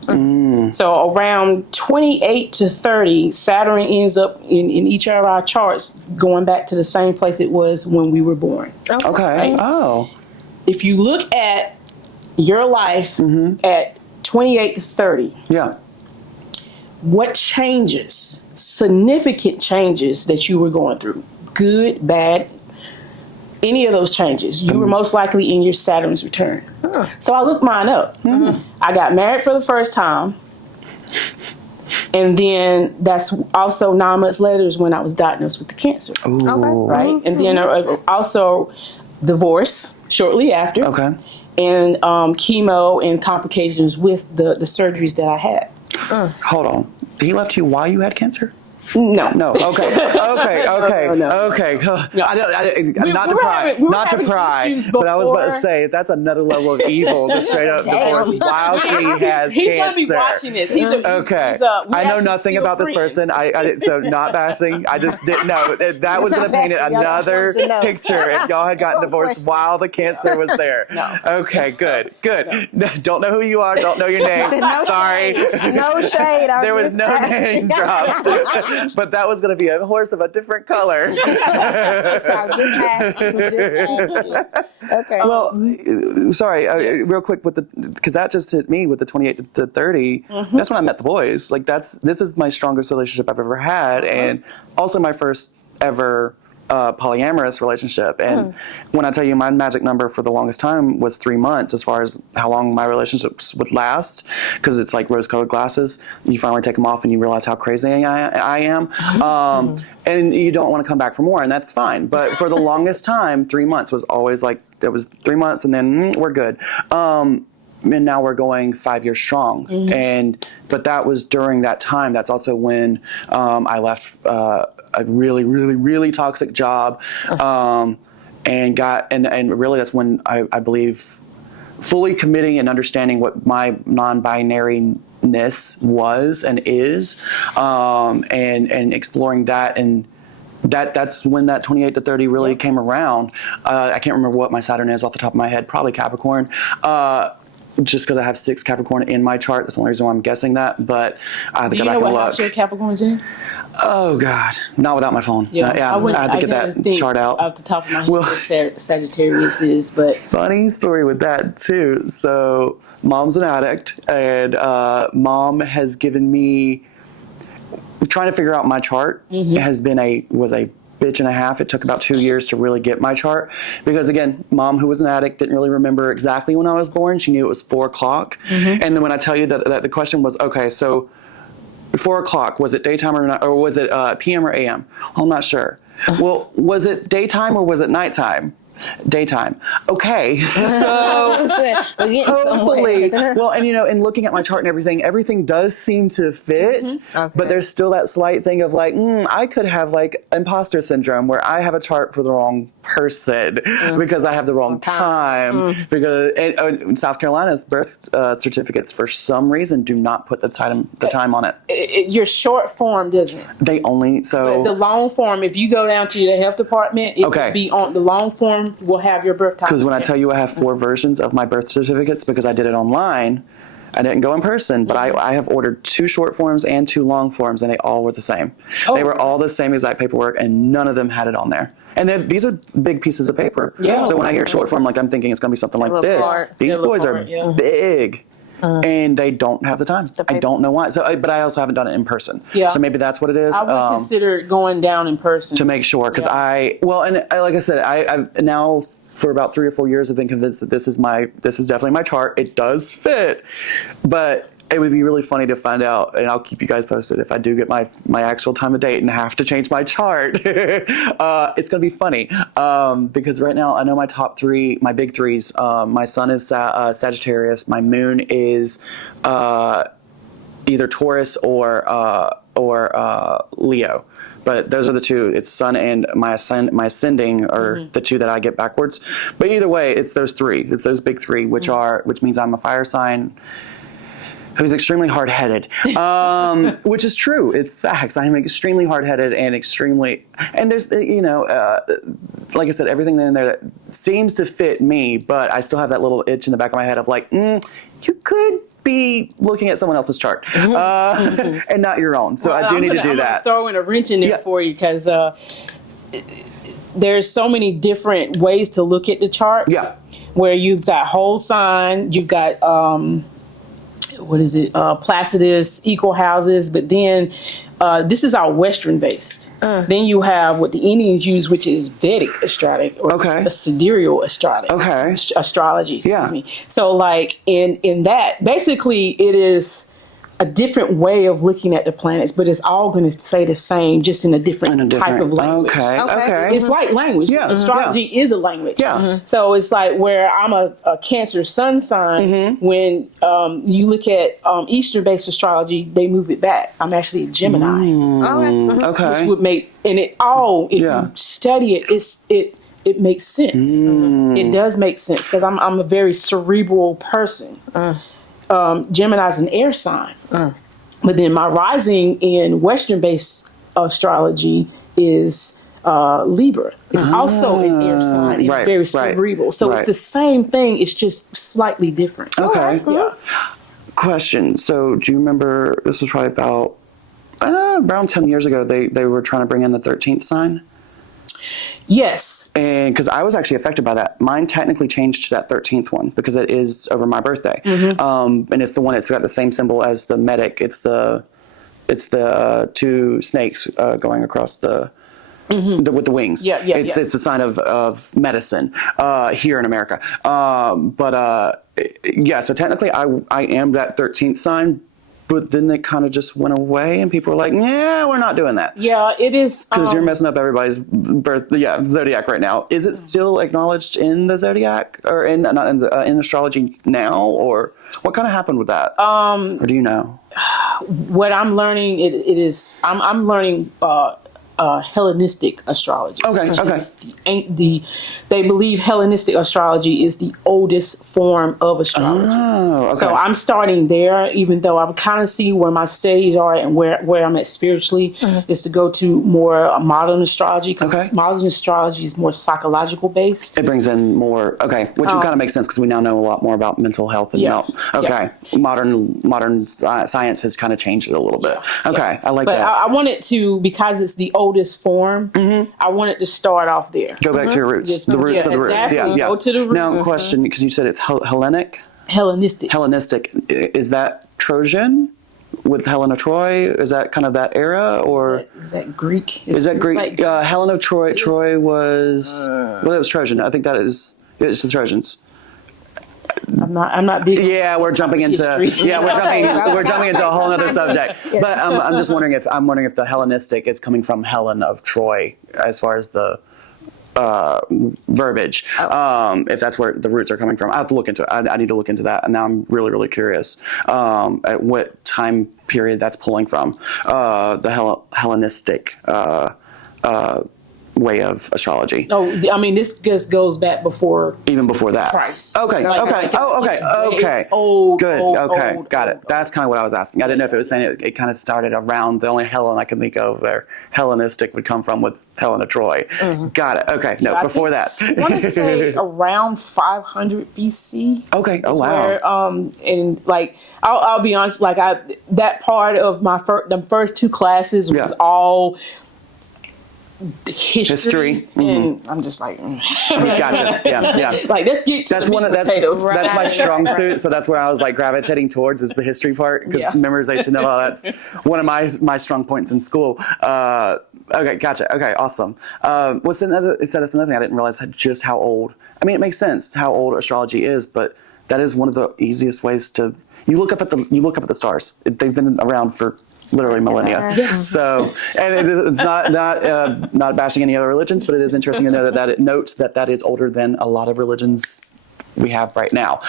So around 28 to 30, Saturn ends up in each of our charts going back to the same place it was when we were born. Okay. Right? Oh. If you look at your life at 28 to 30, Yeah. what changes, significant changes that you were going through, good, bad, any of those changes, you were most likely in your Saturn's return. So I looked mine up. I got married for the first time. And then that's also 9 months later is when I was diagnosed with the cancer. Ooh. Okay. Right? And then also divorce shortly after. Okay. And chemo and complications with the surgeries that I had. Hold on. He left you while you had cancer? No. No. Okay. Okay. Okay. No. Okay. No. Not to pry. Not to pry. But I was about to say that's another level of evil. Just straight up divorce while she has He's cancer. gonna be watching this. Okay. I know nothing about this person. I so not bashing. I just didn't know that was going to paint another picture if y'all had gotten divorced while the cancer was there. No. Okay. Good. Good. Don't know who you are. Don't know your name. Sorry. No shade. There was no name dropped. But that was going to be a horse of a different color. Okay. Well, sorry, real quick because that just hit me with the 28 to 30. That's when I met the boys. Like this is my strongest relationship I've ever had, and also my first ever polyamorous relationship. And when I tell you my magic number for the longest time was 3 months as far as how long my relationships would last, because it's like rose-colored glasses. You finally take them off and you realize how crazy I am. And you don't want to come back for more, and that's fine. But for the longest time, 3 months was always like, it was 3 months and then we're good. And now we're going 5 years strong. But that was during that time. That's also when I left a really, really, really toxic job, and really that's when I believe fully committing and understanding what my non-binariness was and is, and exploring that, and that's when that 28 to 30 really came around. I can't remember what my Saturn is off the top of my head, probably Capricorn. Just because I have 6 Capricorn in my chart. That's the only reason why I'm guessing that, but I have to go back and look. Do you know what house your Capricorn's in? Oh, God. Not without my phone. Yeah, I had to get that chart out. Off the top of my head, what Sagittarius is, but... Funny story with that, too. So, Mom's an addict, and Mom has given me... Trying to figure out my chart was a bitch and a half. It took about 2 years to really get my chart because, again, Mom, who was an addict, didn't really remember exactly when I was born. She knew it was 4 o'clock. And then when I tell you that the question was, okay, so 4 o'clock, was it daytime or not, or was it PM or AM? I'm not sure. Well, was it daytime or was it nighttime? Daytime. Okay. So hopefully, well, and and looking at my chart and everything does seem to fit, but there's still that slight thing of like, I could have like imposter syndrome where I have a chart for the wrong person because I have the wrong time. Because in South Carolina's birth certificates for some reason do not put the time on it. Your short form doesn't. They only But the long form, if you go down to the health department, it will be on the long form. Will have your birth time. Because when I tell you I have 4 versions of my birth certificates because I did it online, I didn't go in person, but I have ordered 2 short forms and 2 long forms, and they all were the same. They were all the same exact paperwork, and none of them had it on there. And these are big pieces of paper. Yeah. So when I hear short form, like I'm thinking it's going to be something like this. These boys are big. And they don't have the time. I don't know why. So, but I also haven't done it in person. Yeah. So maybe that's what it is. I would consider going down in person to make sure, because like I said, I've now for about 3 or 4 years have been convinced that this is definitely my chart. It does fit, but it would be really funny to find out, and I'll keep you guys posted if I do get my actual time of date and have to change my chart. It's going to be funny because right now I know my top 3, my big 3s. My sun is Sagittarius. My moon is either Taurus or Leo. But those are the 2. It's sun and my ascending are the 2 that I get backwards. But either way, it's those 3. It's those big 3, which means I'm a fire sign who's extremely hard-headed, which is true. It's facts. I am extremely hard-headed and there's, like I said, everything in there that seems to fit me, but I still have that little itch in the back of my head of like, you could be looking at someone else's chart and not your own. So I do need to do that. Throw in a wrench in there for you because there's so many different ways to look at the chart. Yeah. Where you've got whole sign, you've got Placidus, equal houses, but then this is all Western based. Then you have what the Indians use, which is Vedic astrology or sidereal astrology. Excuse me. So like in that, basically it is a different way of looking at the planets, but it's all going to say the same, just in a different type of language. Okay. It's like language. Yeah. Astrology is a language. Yeah. So it's like where I'm a Cancer sun sign, when you look at Eastern-based astrology, they move it back. I'm actually a Gemini. Okay. Which would make, and it all, if you study it, it makes sense. It does make sense because I'm a very cerebral person. Gemini is an air sign. But then my rising in Western-based astrology is Libra. It's also an air sign. It's very cerebral. So it's the same thing. It's just slightly different. Okay. Yeah. Question. So do you remember, this was probably about around 10 years ago, they were trying to bring in the 13th sign? Yes. And because I was actually affected by that. Mine technically changed to that 13th one because it is over my birthday. And it's the one that's got the same symbol as the medic. It's the two snakes going across with the wings. It's a sign of medicine here in America. So technically I am that 13th sign. But then it kind of just went away, and people were like, "Yeah, we're not doing that." Yeah, it is because you're messing up everybody's zodiac right now. Is it still acknowledged in the zodiac or in astrology now, or what kind of happened with that? Or do you know? What I'm learning, I'm learning Hellenistic astrology. They believe Hellenistic astrology is the oldest form of astrology. So I'm starting there, even though I kind of see where my studies are and where I'm at spiritually, is to go to more modern astrology, because modern astrology is more psychological based. It brings in more, which kind of makes sense because we now know a lot more about mental health and modern science has kind of changed it a little bit. I like that. But I want it to, because it's the oldest form, I wanted to start off there. Go back to your roots, the roots of the roots. Go to the roots. Now, question, because you said it's Hellenistic. Is that Trojan with Helen of Troy? Is that kind of that era, or is that Greek? Is that Greek? Like, Helen of Troy. Troy was it was Trojan. I think it's the Trojans. I'm not big. Yeah, we're jumping into we're jumping into a whole other subject. But I'm just wondering if the Hellenistic is coming from Helen of Troy as far as the verbiage. If that's where the roots are coming from, I have to look into it. I need to look into that, and now I'm really, really curious at what time period that's pulling from. The Hellenistic way of astrology. I mean, this just goes back even before that. Christ. Okay. It's old. Good. Old, Got it. That's kind of what I was asking. I didn't know if it was saying it kind of started around, the only Helen I can think of where Hellenistic would come from was Helen of Troy. Got it. Okay. No, before that. I want to say around 500 BC. Okay. Oh, wow. Where, and like, I'll be honest, like that part of my the first two classes was all history. And I'm just like, gotcha. Yeah. Like, let's get to that's my strong suit. So that's where I was like gravitating towards, is the history part, because memorization of all that's one of my strong points in school. Okay, gotcha. Okay, awesome. That's another thing I didn't realize just how old. I mean, it makes sense how old astrology is, but that is one of the easiest ways to you look up at the stars. They've been around for literally millennia. Yes. So, and it's not bashing any other religions, but it is interesting to know that is older than a lot of religions we have right now.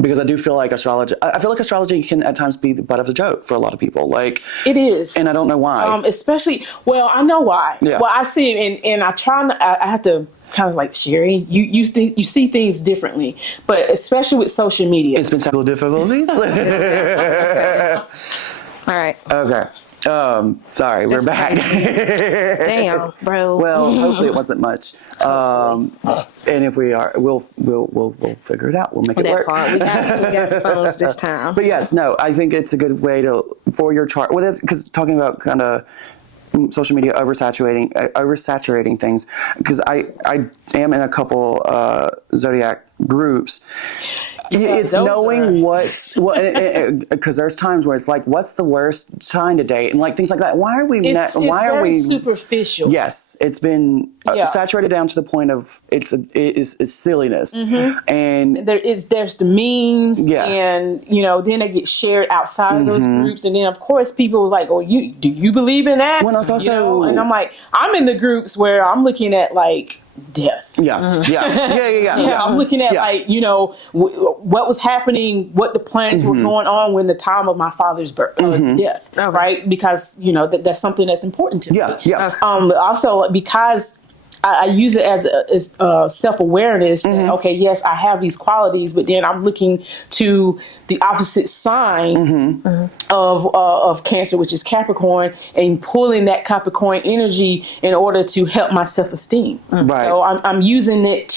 Because I do feel like astrology can at times be the butt of the joke for a lot of people. Like, it is, and I don't know why. Especially, I know why. Yeah. Well, I see it, and I try. I have to kind of like, Sherry, you see things differently, but especially with social media, it's been technical difficulties. All right. Okay. Sorry, we're back. Damn, bro. Well, hopefully it wasn't much. And if we are, we'll figure it out. We'll make it That work. part. We got the phones this time. But yes, no, I think it's a good way for your chart. Well, that's because talking about kind of social media oversaturating things, because I am in a couple zodiac groups. It's knowing because there's times where it's like, what's the worst sign to date, and like things like that. Why are we? It's very superficial. Yes, it's been saturated down to the point of it's silliness, and there's the memes, and then they get shared outside of those groups, and then of course people are like, "Oh, do you believe in that?" When also, and I'm like, I'm in the groups where I'm looking at like death. Yeah. I'm looking at what was happening, what the planets were going on when the time of my father's birth, death, right? Because that's something that's important to me. Also because I use it as self-awareness. Okay, yes, I have these qualities, but then I'm looking to the opposite sign of Cancer, which is Capricorn, and pulling that Capricorn energy in order to help my self-esteem. Right. So I'm using it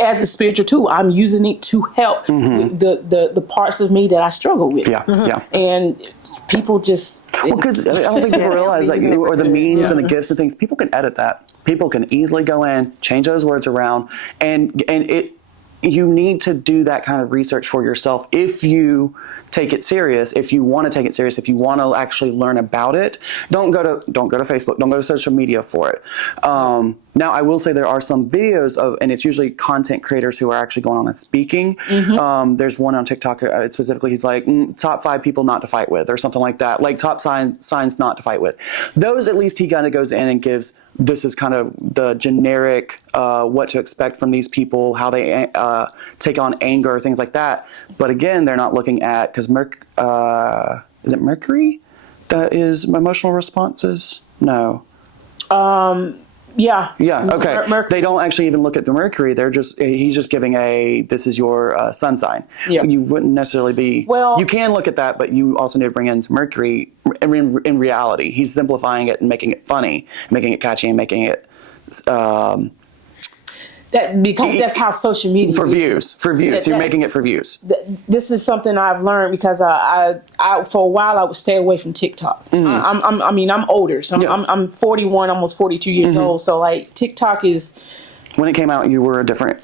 as a spiritual tool. I'm using it to help with the parts of me that I struggle with. And people just because I don't think people realize or the memes and the gifs and things. People can edit that. People can easily go in, change those words around, and you need to do that kind of research for yourself if you take it serious. If you want to take it serious, if you want to actually learn about it, don't go to Facebook, don't go to social media for it. Now, I will say there are some videos and it's usually content creators who are actually going on and speaking. There's one on TikTok specifically. He's like top 5 people not to fight with, or something like that. Like top signs not to fight with. Those, at least he kind of goes in and gives. This is kind of the generic what to expect from these people, how they take on anger, things like that. But again, they're not looking at, because is it Mercury that is emotional responses? No. Yeah. Okay. They don't actually even look at the Mercury. He's just giving this is your sun sign. Yeah. You wouldn't necessarily be. Well, you can look at that, but you also need to bring in Mercury in reality. He's simplifying it and making it funny, making it catchy, and making it. Because that's how social media for views. You're making it for views. This is something I've learned because I for a while I would stay away from TikTok. I'm older, so I'm 41, almost 42 years old. So like TikTok is. When it came out, you were a different.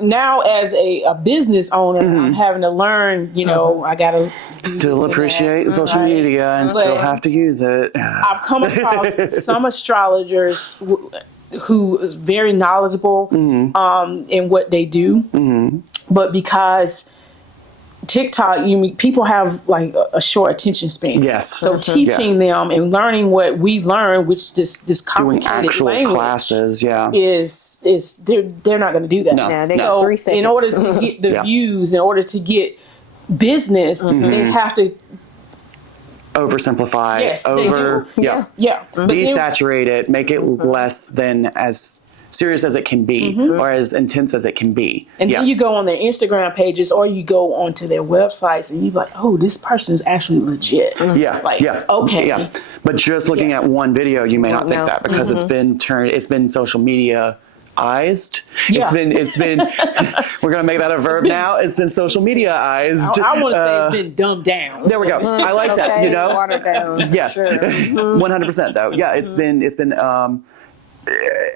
Now as a business owner, I'm having to learn. I gotta still appreciate social media and still have to use it. I've come across some astrologers who is very knowledgeable in what they do, but because TikTok, people have like a short attention span. Yes. So teaching them and learning what we learn, which this complicated doing actual language classes, is they're not going to do that. No, they got 3 seconds. In order to get the views, in order to get business, they have to oversimplify, desaturate it, make it less than as serious as it can be, or as intense as it can be. And then you go on their Instagram pages, or you go onto their websites, and you're like, oh, this person is actually legit. Okay. But just looking at one video, you may not think that, because it's been social media eyesed. It's been we're gonna make that a verb now. It's been social media-ized. I want to say it's been dumbed down. There we go. I like that. Watered down. Yes, 100% though. Yeah, it's been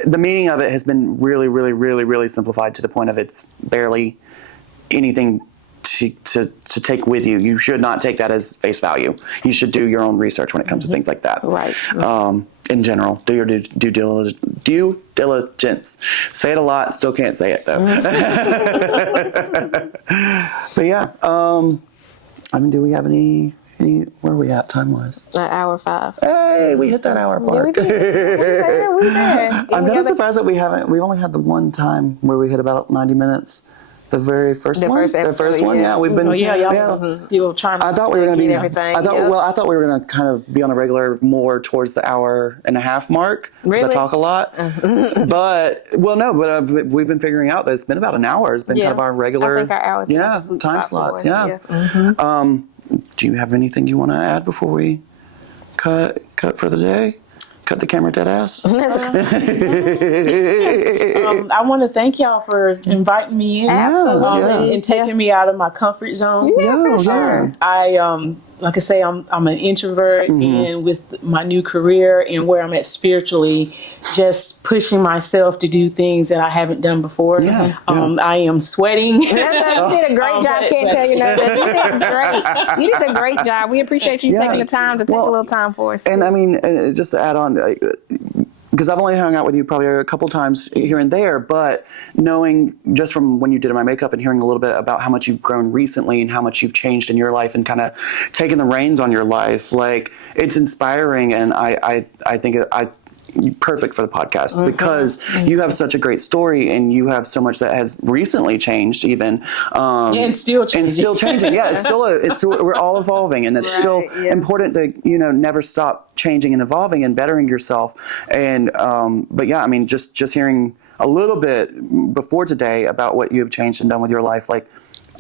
the meaning of it has been really, really, really, really simplified to the point of it's barely anything to take with you. You should not take that as face value. You should do your own research when it comes to things like that. Right. In general, do your due diligence. Say it a lot, still can't say it though. But yeah, do we have any? Where are we at time-wise? Hour 5. Hey, we hit that hour mark. Yeah, we did. We there. I'm kind of surprised that we've only had the one time where we hit about 90 minutes. The very first one? The first one, yeah. We've been... still trying to... I thought we were going to be... everything. I thought we were going to kind of be on a regular more towards the hour and a half mark. Really? I talk a lot. But we've been figuring out that it's been about an hour. It's been kind of our regular... I think our hours time slots. Yeah. Do you have anything you want to add before we cut for the day. Cut the camera, dead ass. I want to thank y'all for inviting me in. Absolutely. And taking me out of my comfort zone. Yeah. I like I say, I'm an introvert, and with my new career and where I'm at spiritually, just pushing myself to do things that I haven't done before. I am sweating. You did a great job. Can't tell you nothing. You did great. You did a great job. We appreciate you taking the time to take a little time for us. And I mean, just to add on, because I've only hung out with you probably a couple times here and there, but knowing just from when you did my makeup and hearing a little bit about how much you've grown recently and how much you've changed in your life and kind of taken the reins on your life, like, it's inspiring. And I think perfect for the podcast because you have such a great story and you have so much that has recently changed even. And still changing. Yeah, it's still we're all evolving, and it's still important to, never stop changing and evolving and bettering yourself. And, but yeah, I mean, just hearing a little bit before today about what you have changed and done with your life, like,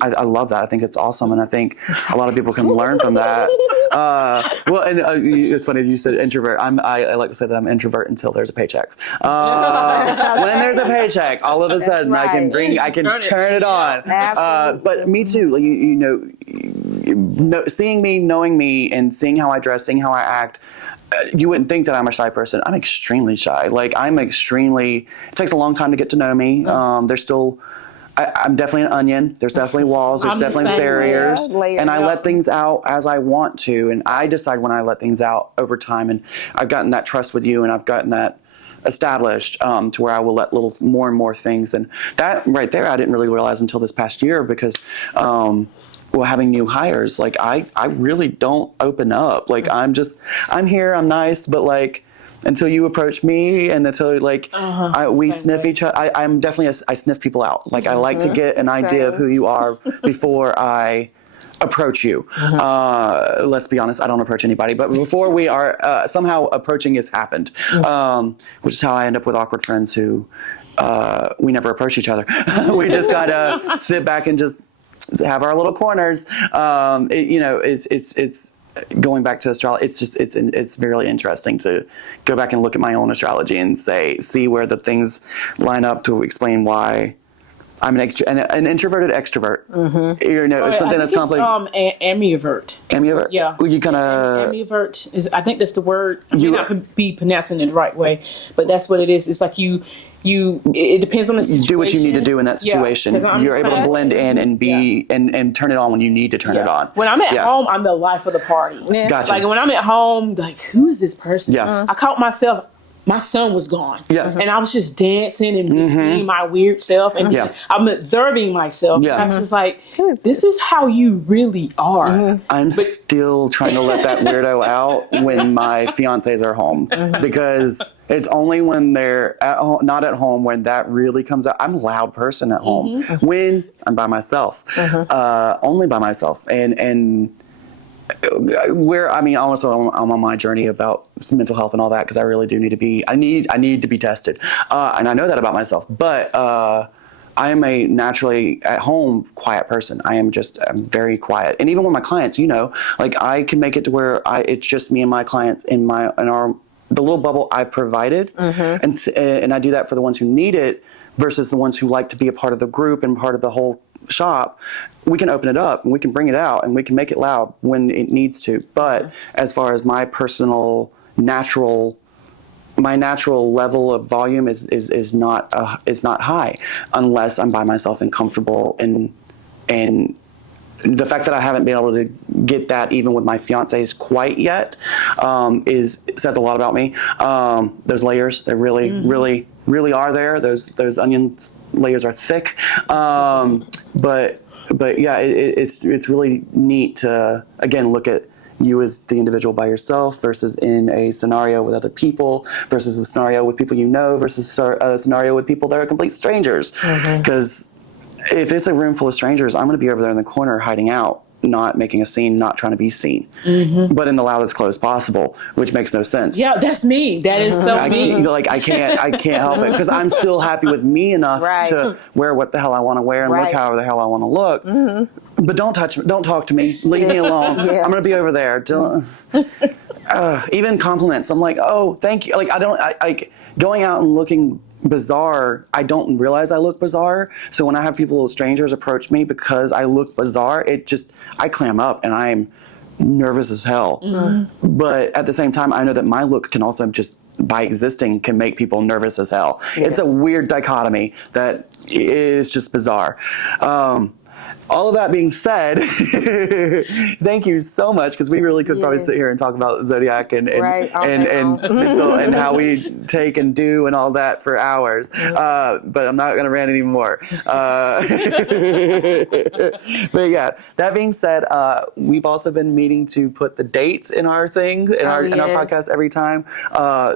I love that. I think it's awesome, and I think a lot of people can learn from that. Well, and it's funny you said introvert. I like to say that I'm an introvert until there's a paycheck. When there's a paycheck, all of a sudden I can turn it on. But me too. Seeing me, knowing me, and seeing how I dress, seeing how I act. You wouldn't think that I'm a shy person. I'm extremely shy. Like, it takes a long time to get to know me. I'm definitely an onion. There's definitely walls. There's definitely barriers. And I let things out as I want to. And I decide when I let things out over time. And I've gotten that trust with you, and I've gotten that established to where I will let more and more things. And that right there, I didn't really realize until this past year because, having new hires, like, I really don't open up. Like, I'm here, I'm nice, but like, until you approach me and until we sniff each other. I'm definitely I sniff people out. Like, I like to get an idea of who you are before I approach you. Let's be honest, I don't approach anybody, but before we are somehow approaching has happened, which is how I end up with awkward friends who we never approach each other. We just gotta sit back and just have our little corners. It's going back to astrology, it's really interesting to go back and look at my own astrology and see where the things line up to explain why I'm an introverted extrovert. It's something that's complicated. Ambivert. Ambivert? Yeah. You kind of... Ambivert is, I think that's the word. I may not be pronouncing it the right way, but that's what it is. It's like it depends on the situation. You do what you need to do in that situation. You're able to blend in and be and turn it on when you need to turn it on. When I'm at home, I'm the life of the party. Gotcha. Like, when I'm at home, like, who is this person? I caught myself. My son was gone. And I was just dancing and just being my weird self. And I'm observing myself. And I'm just like, this is how you really are. I'm still trying to let that weirdo out when my fiancés are home. Because it's only when they're not at home when that really comes out. I'm a loud person at home. When I'm by myself. Only by myself. And also I'm on my journey about mental health and all that, because I really do need to be, I need to be tested. And I know that about myself, but I am a naturally at home quiet person. I'm very quiet. And even with my clients, like, I can make it to where it's just me and my clients in the little bubble I've provided. And I do that for the ones who need it versus the ones who like to be a part of the group and part of the whole shop. We can open it up and we can bring it out and we can make it loud when it needs to. But as far as my personal natural level of volume is not high unless I'm by myself and comfortable. And the fact that I haven't been able to get that even with my fiancés quite yet says a lot about me. Those layers, they really are there. Those onion layers are thick. But yeah, it's really neat to, again, look at you as the individual by yourself versus in a scenario with other people versus a scenario with people versus a scenario with people that are complete strangers. Because if it's a room full of strangers, I'm going to be over there in the corner hiding out, not making a scene, not trying to be seen, but in the loudest clothes possible, which makes no sense. Yeah, that's me. That is so me. I can't help it because I'm still happy with me enough to wear what the hell I want to wear and look however the hell I want to look. But don't touch me. Don't talk to me. Leave me alone. I'm going to be over there. even compliments. I'm like, oh, thank you. Like, going out and looking bizarre, I don't realize I look bizarre. So when I have strangers approach me because I look bizarre, I clam up and I'm nervous as hell. Mm-hmm. But at the same time, I know that my looks can also just, by existing, can make people nervous as hell. Yeah. It's a weird dichotomy that is just bizarre. All of that being said, thank you so much, because we really could probably sit here and talk about Zodiac and and how we take and do and all that for hours. But I'm not going to rant anymore. But yeah, that being said, we've also been meeting to put the dates in our thing, in our podcast every time.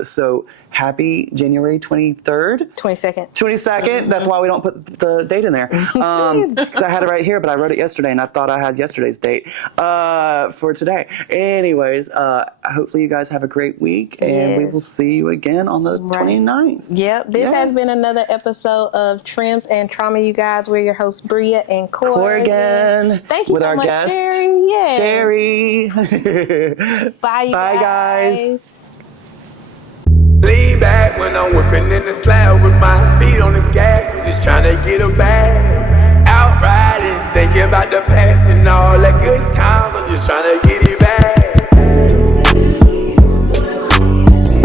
So happy January 23rd. 22nd. 22nd. Mm-hmm. That's why we don't put the date in there. Because I had it right here, but I wrote it yesterday and I thought I had yesterday's date for today. Anyways, hopefully you guys have a great week, and we will see you again on the 29th. Yep. This has been another episode of Trims and Trauma, you guys. We're your hosts, Bria and Corrigan. Thank you with so our much, guest, Sherry. Yes. Sherry. Bye, guys. Lean back when I'm whipping in the slab with my feet on the gas. I'm just trying to get a bag. Out riding, thinking about the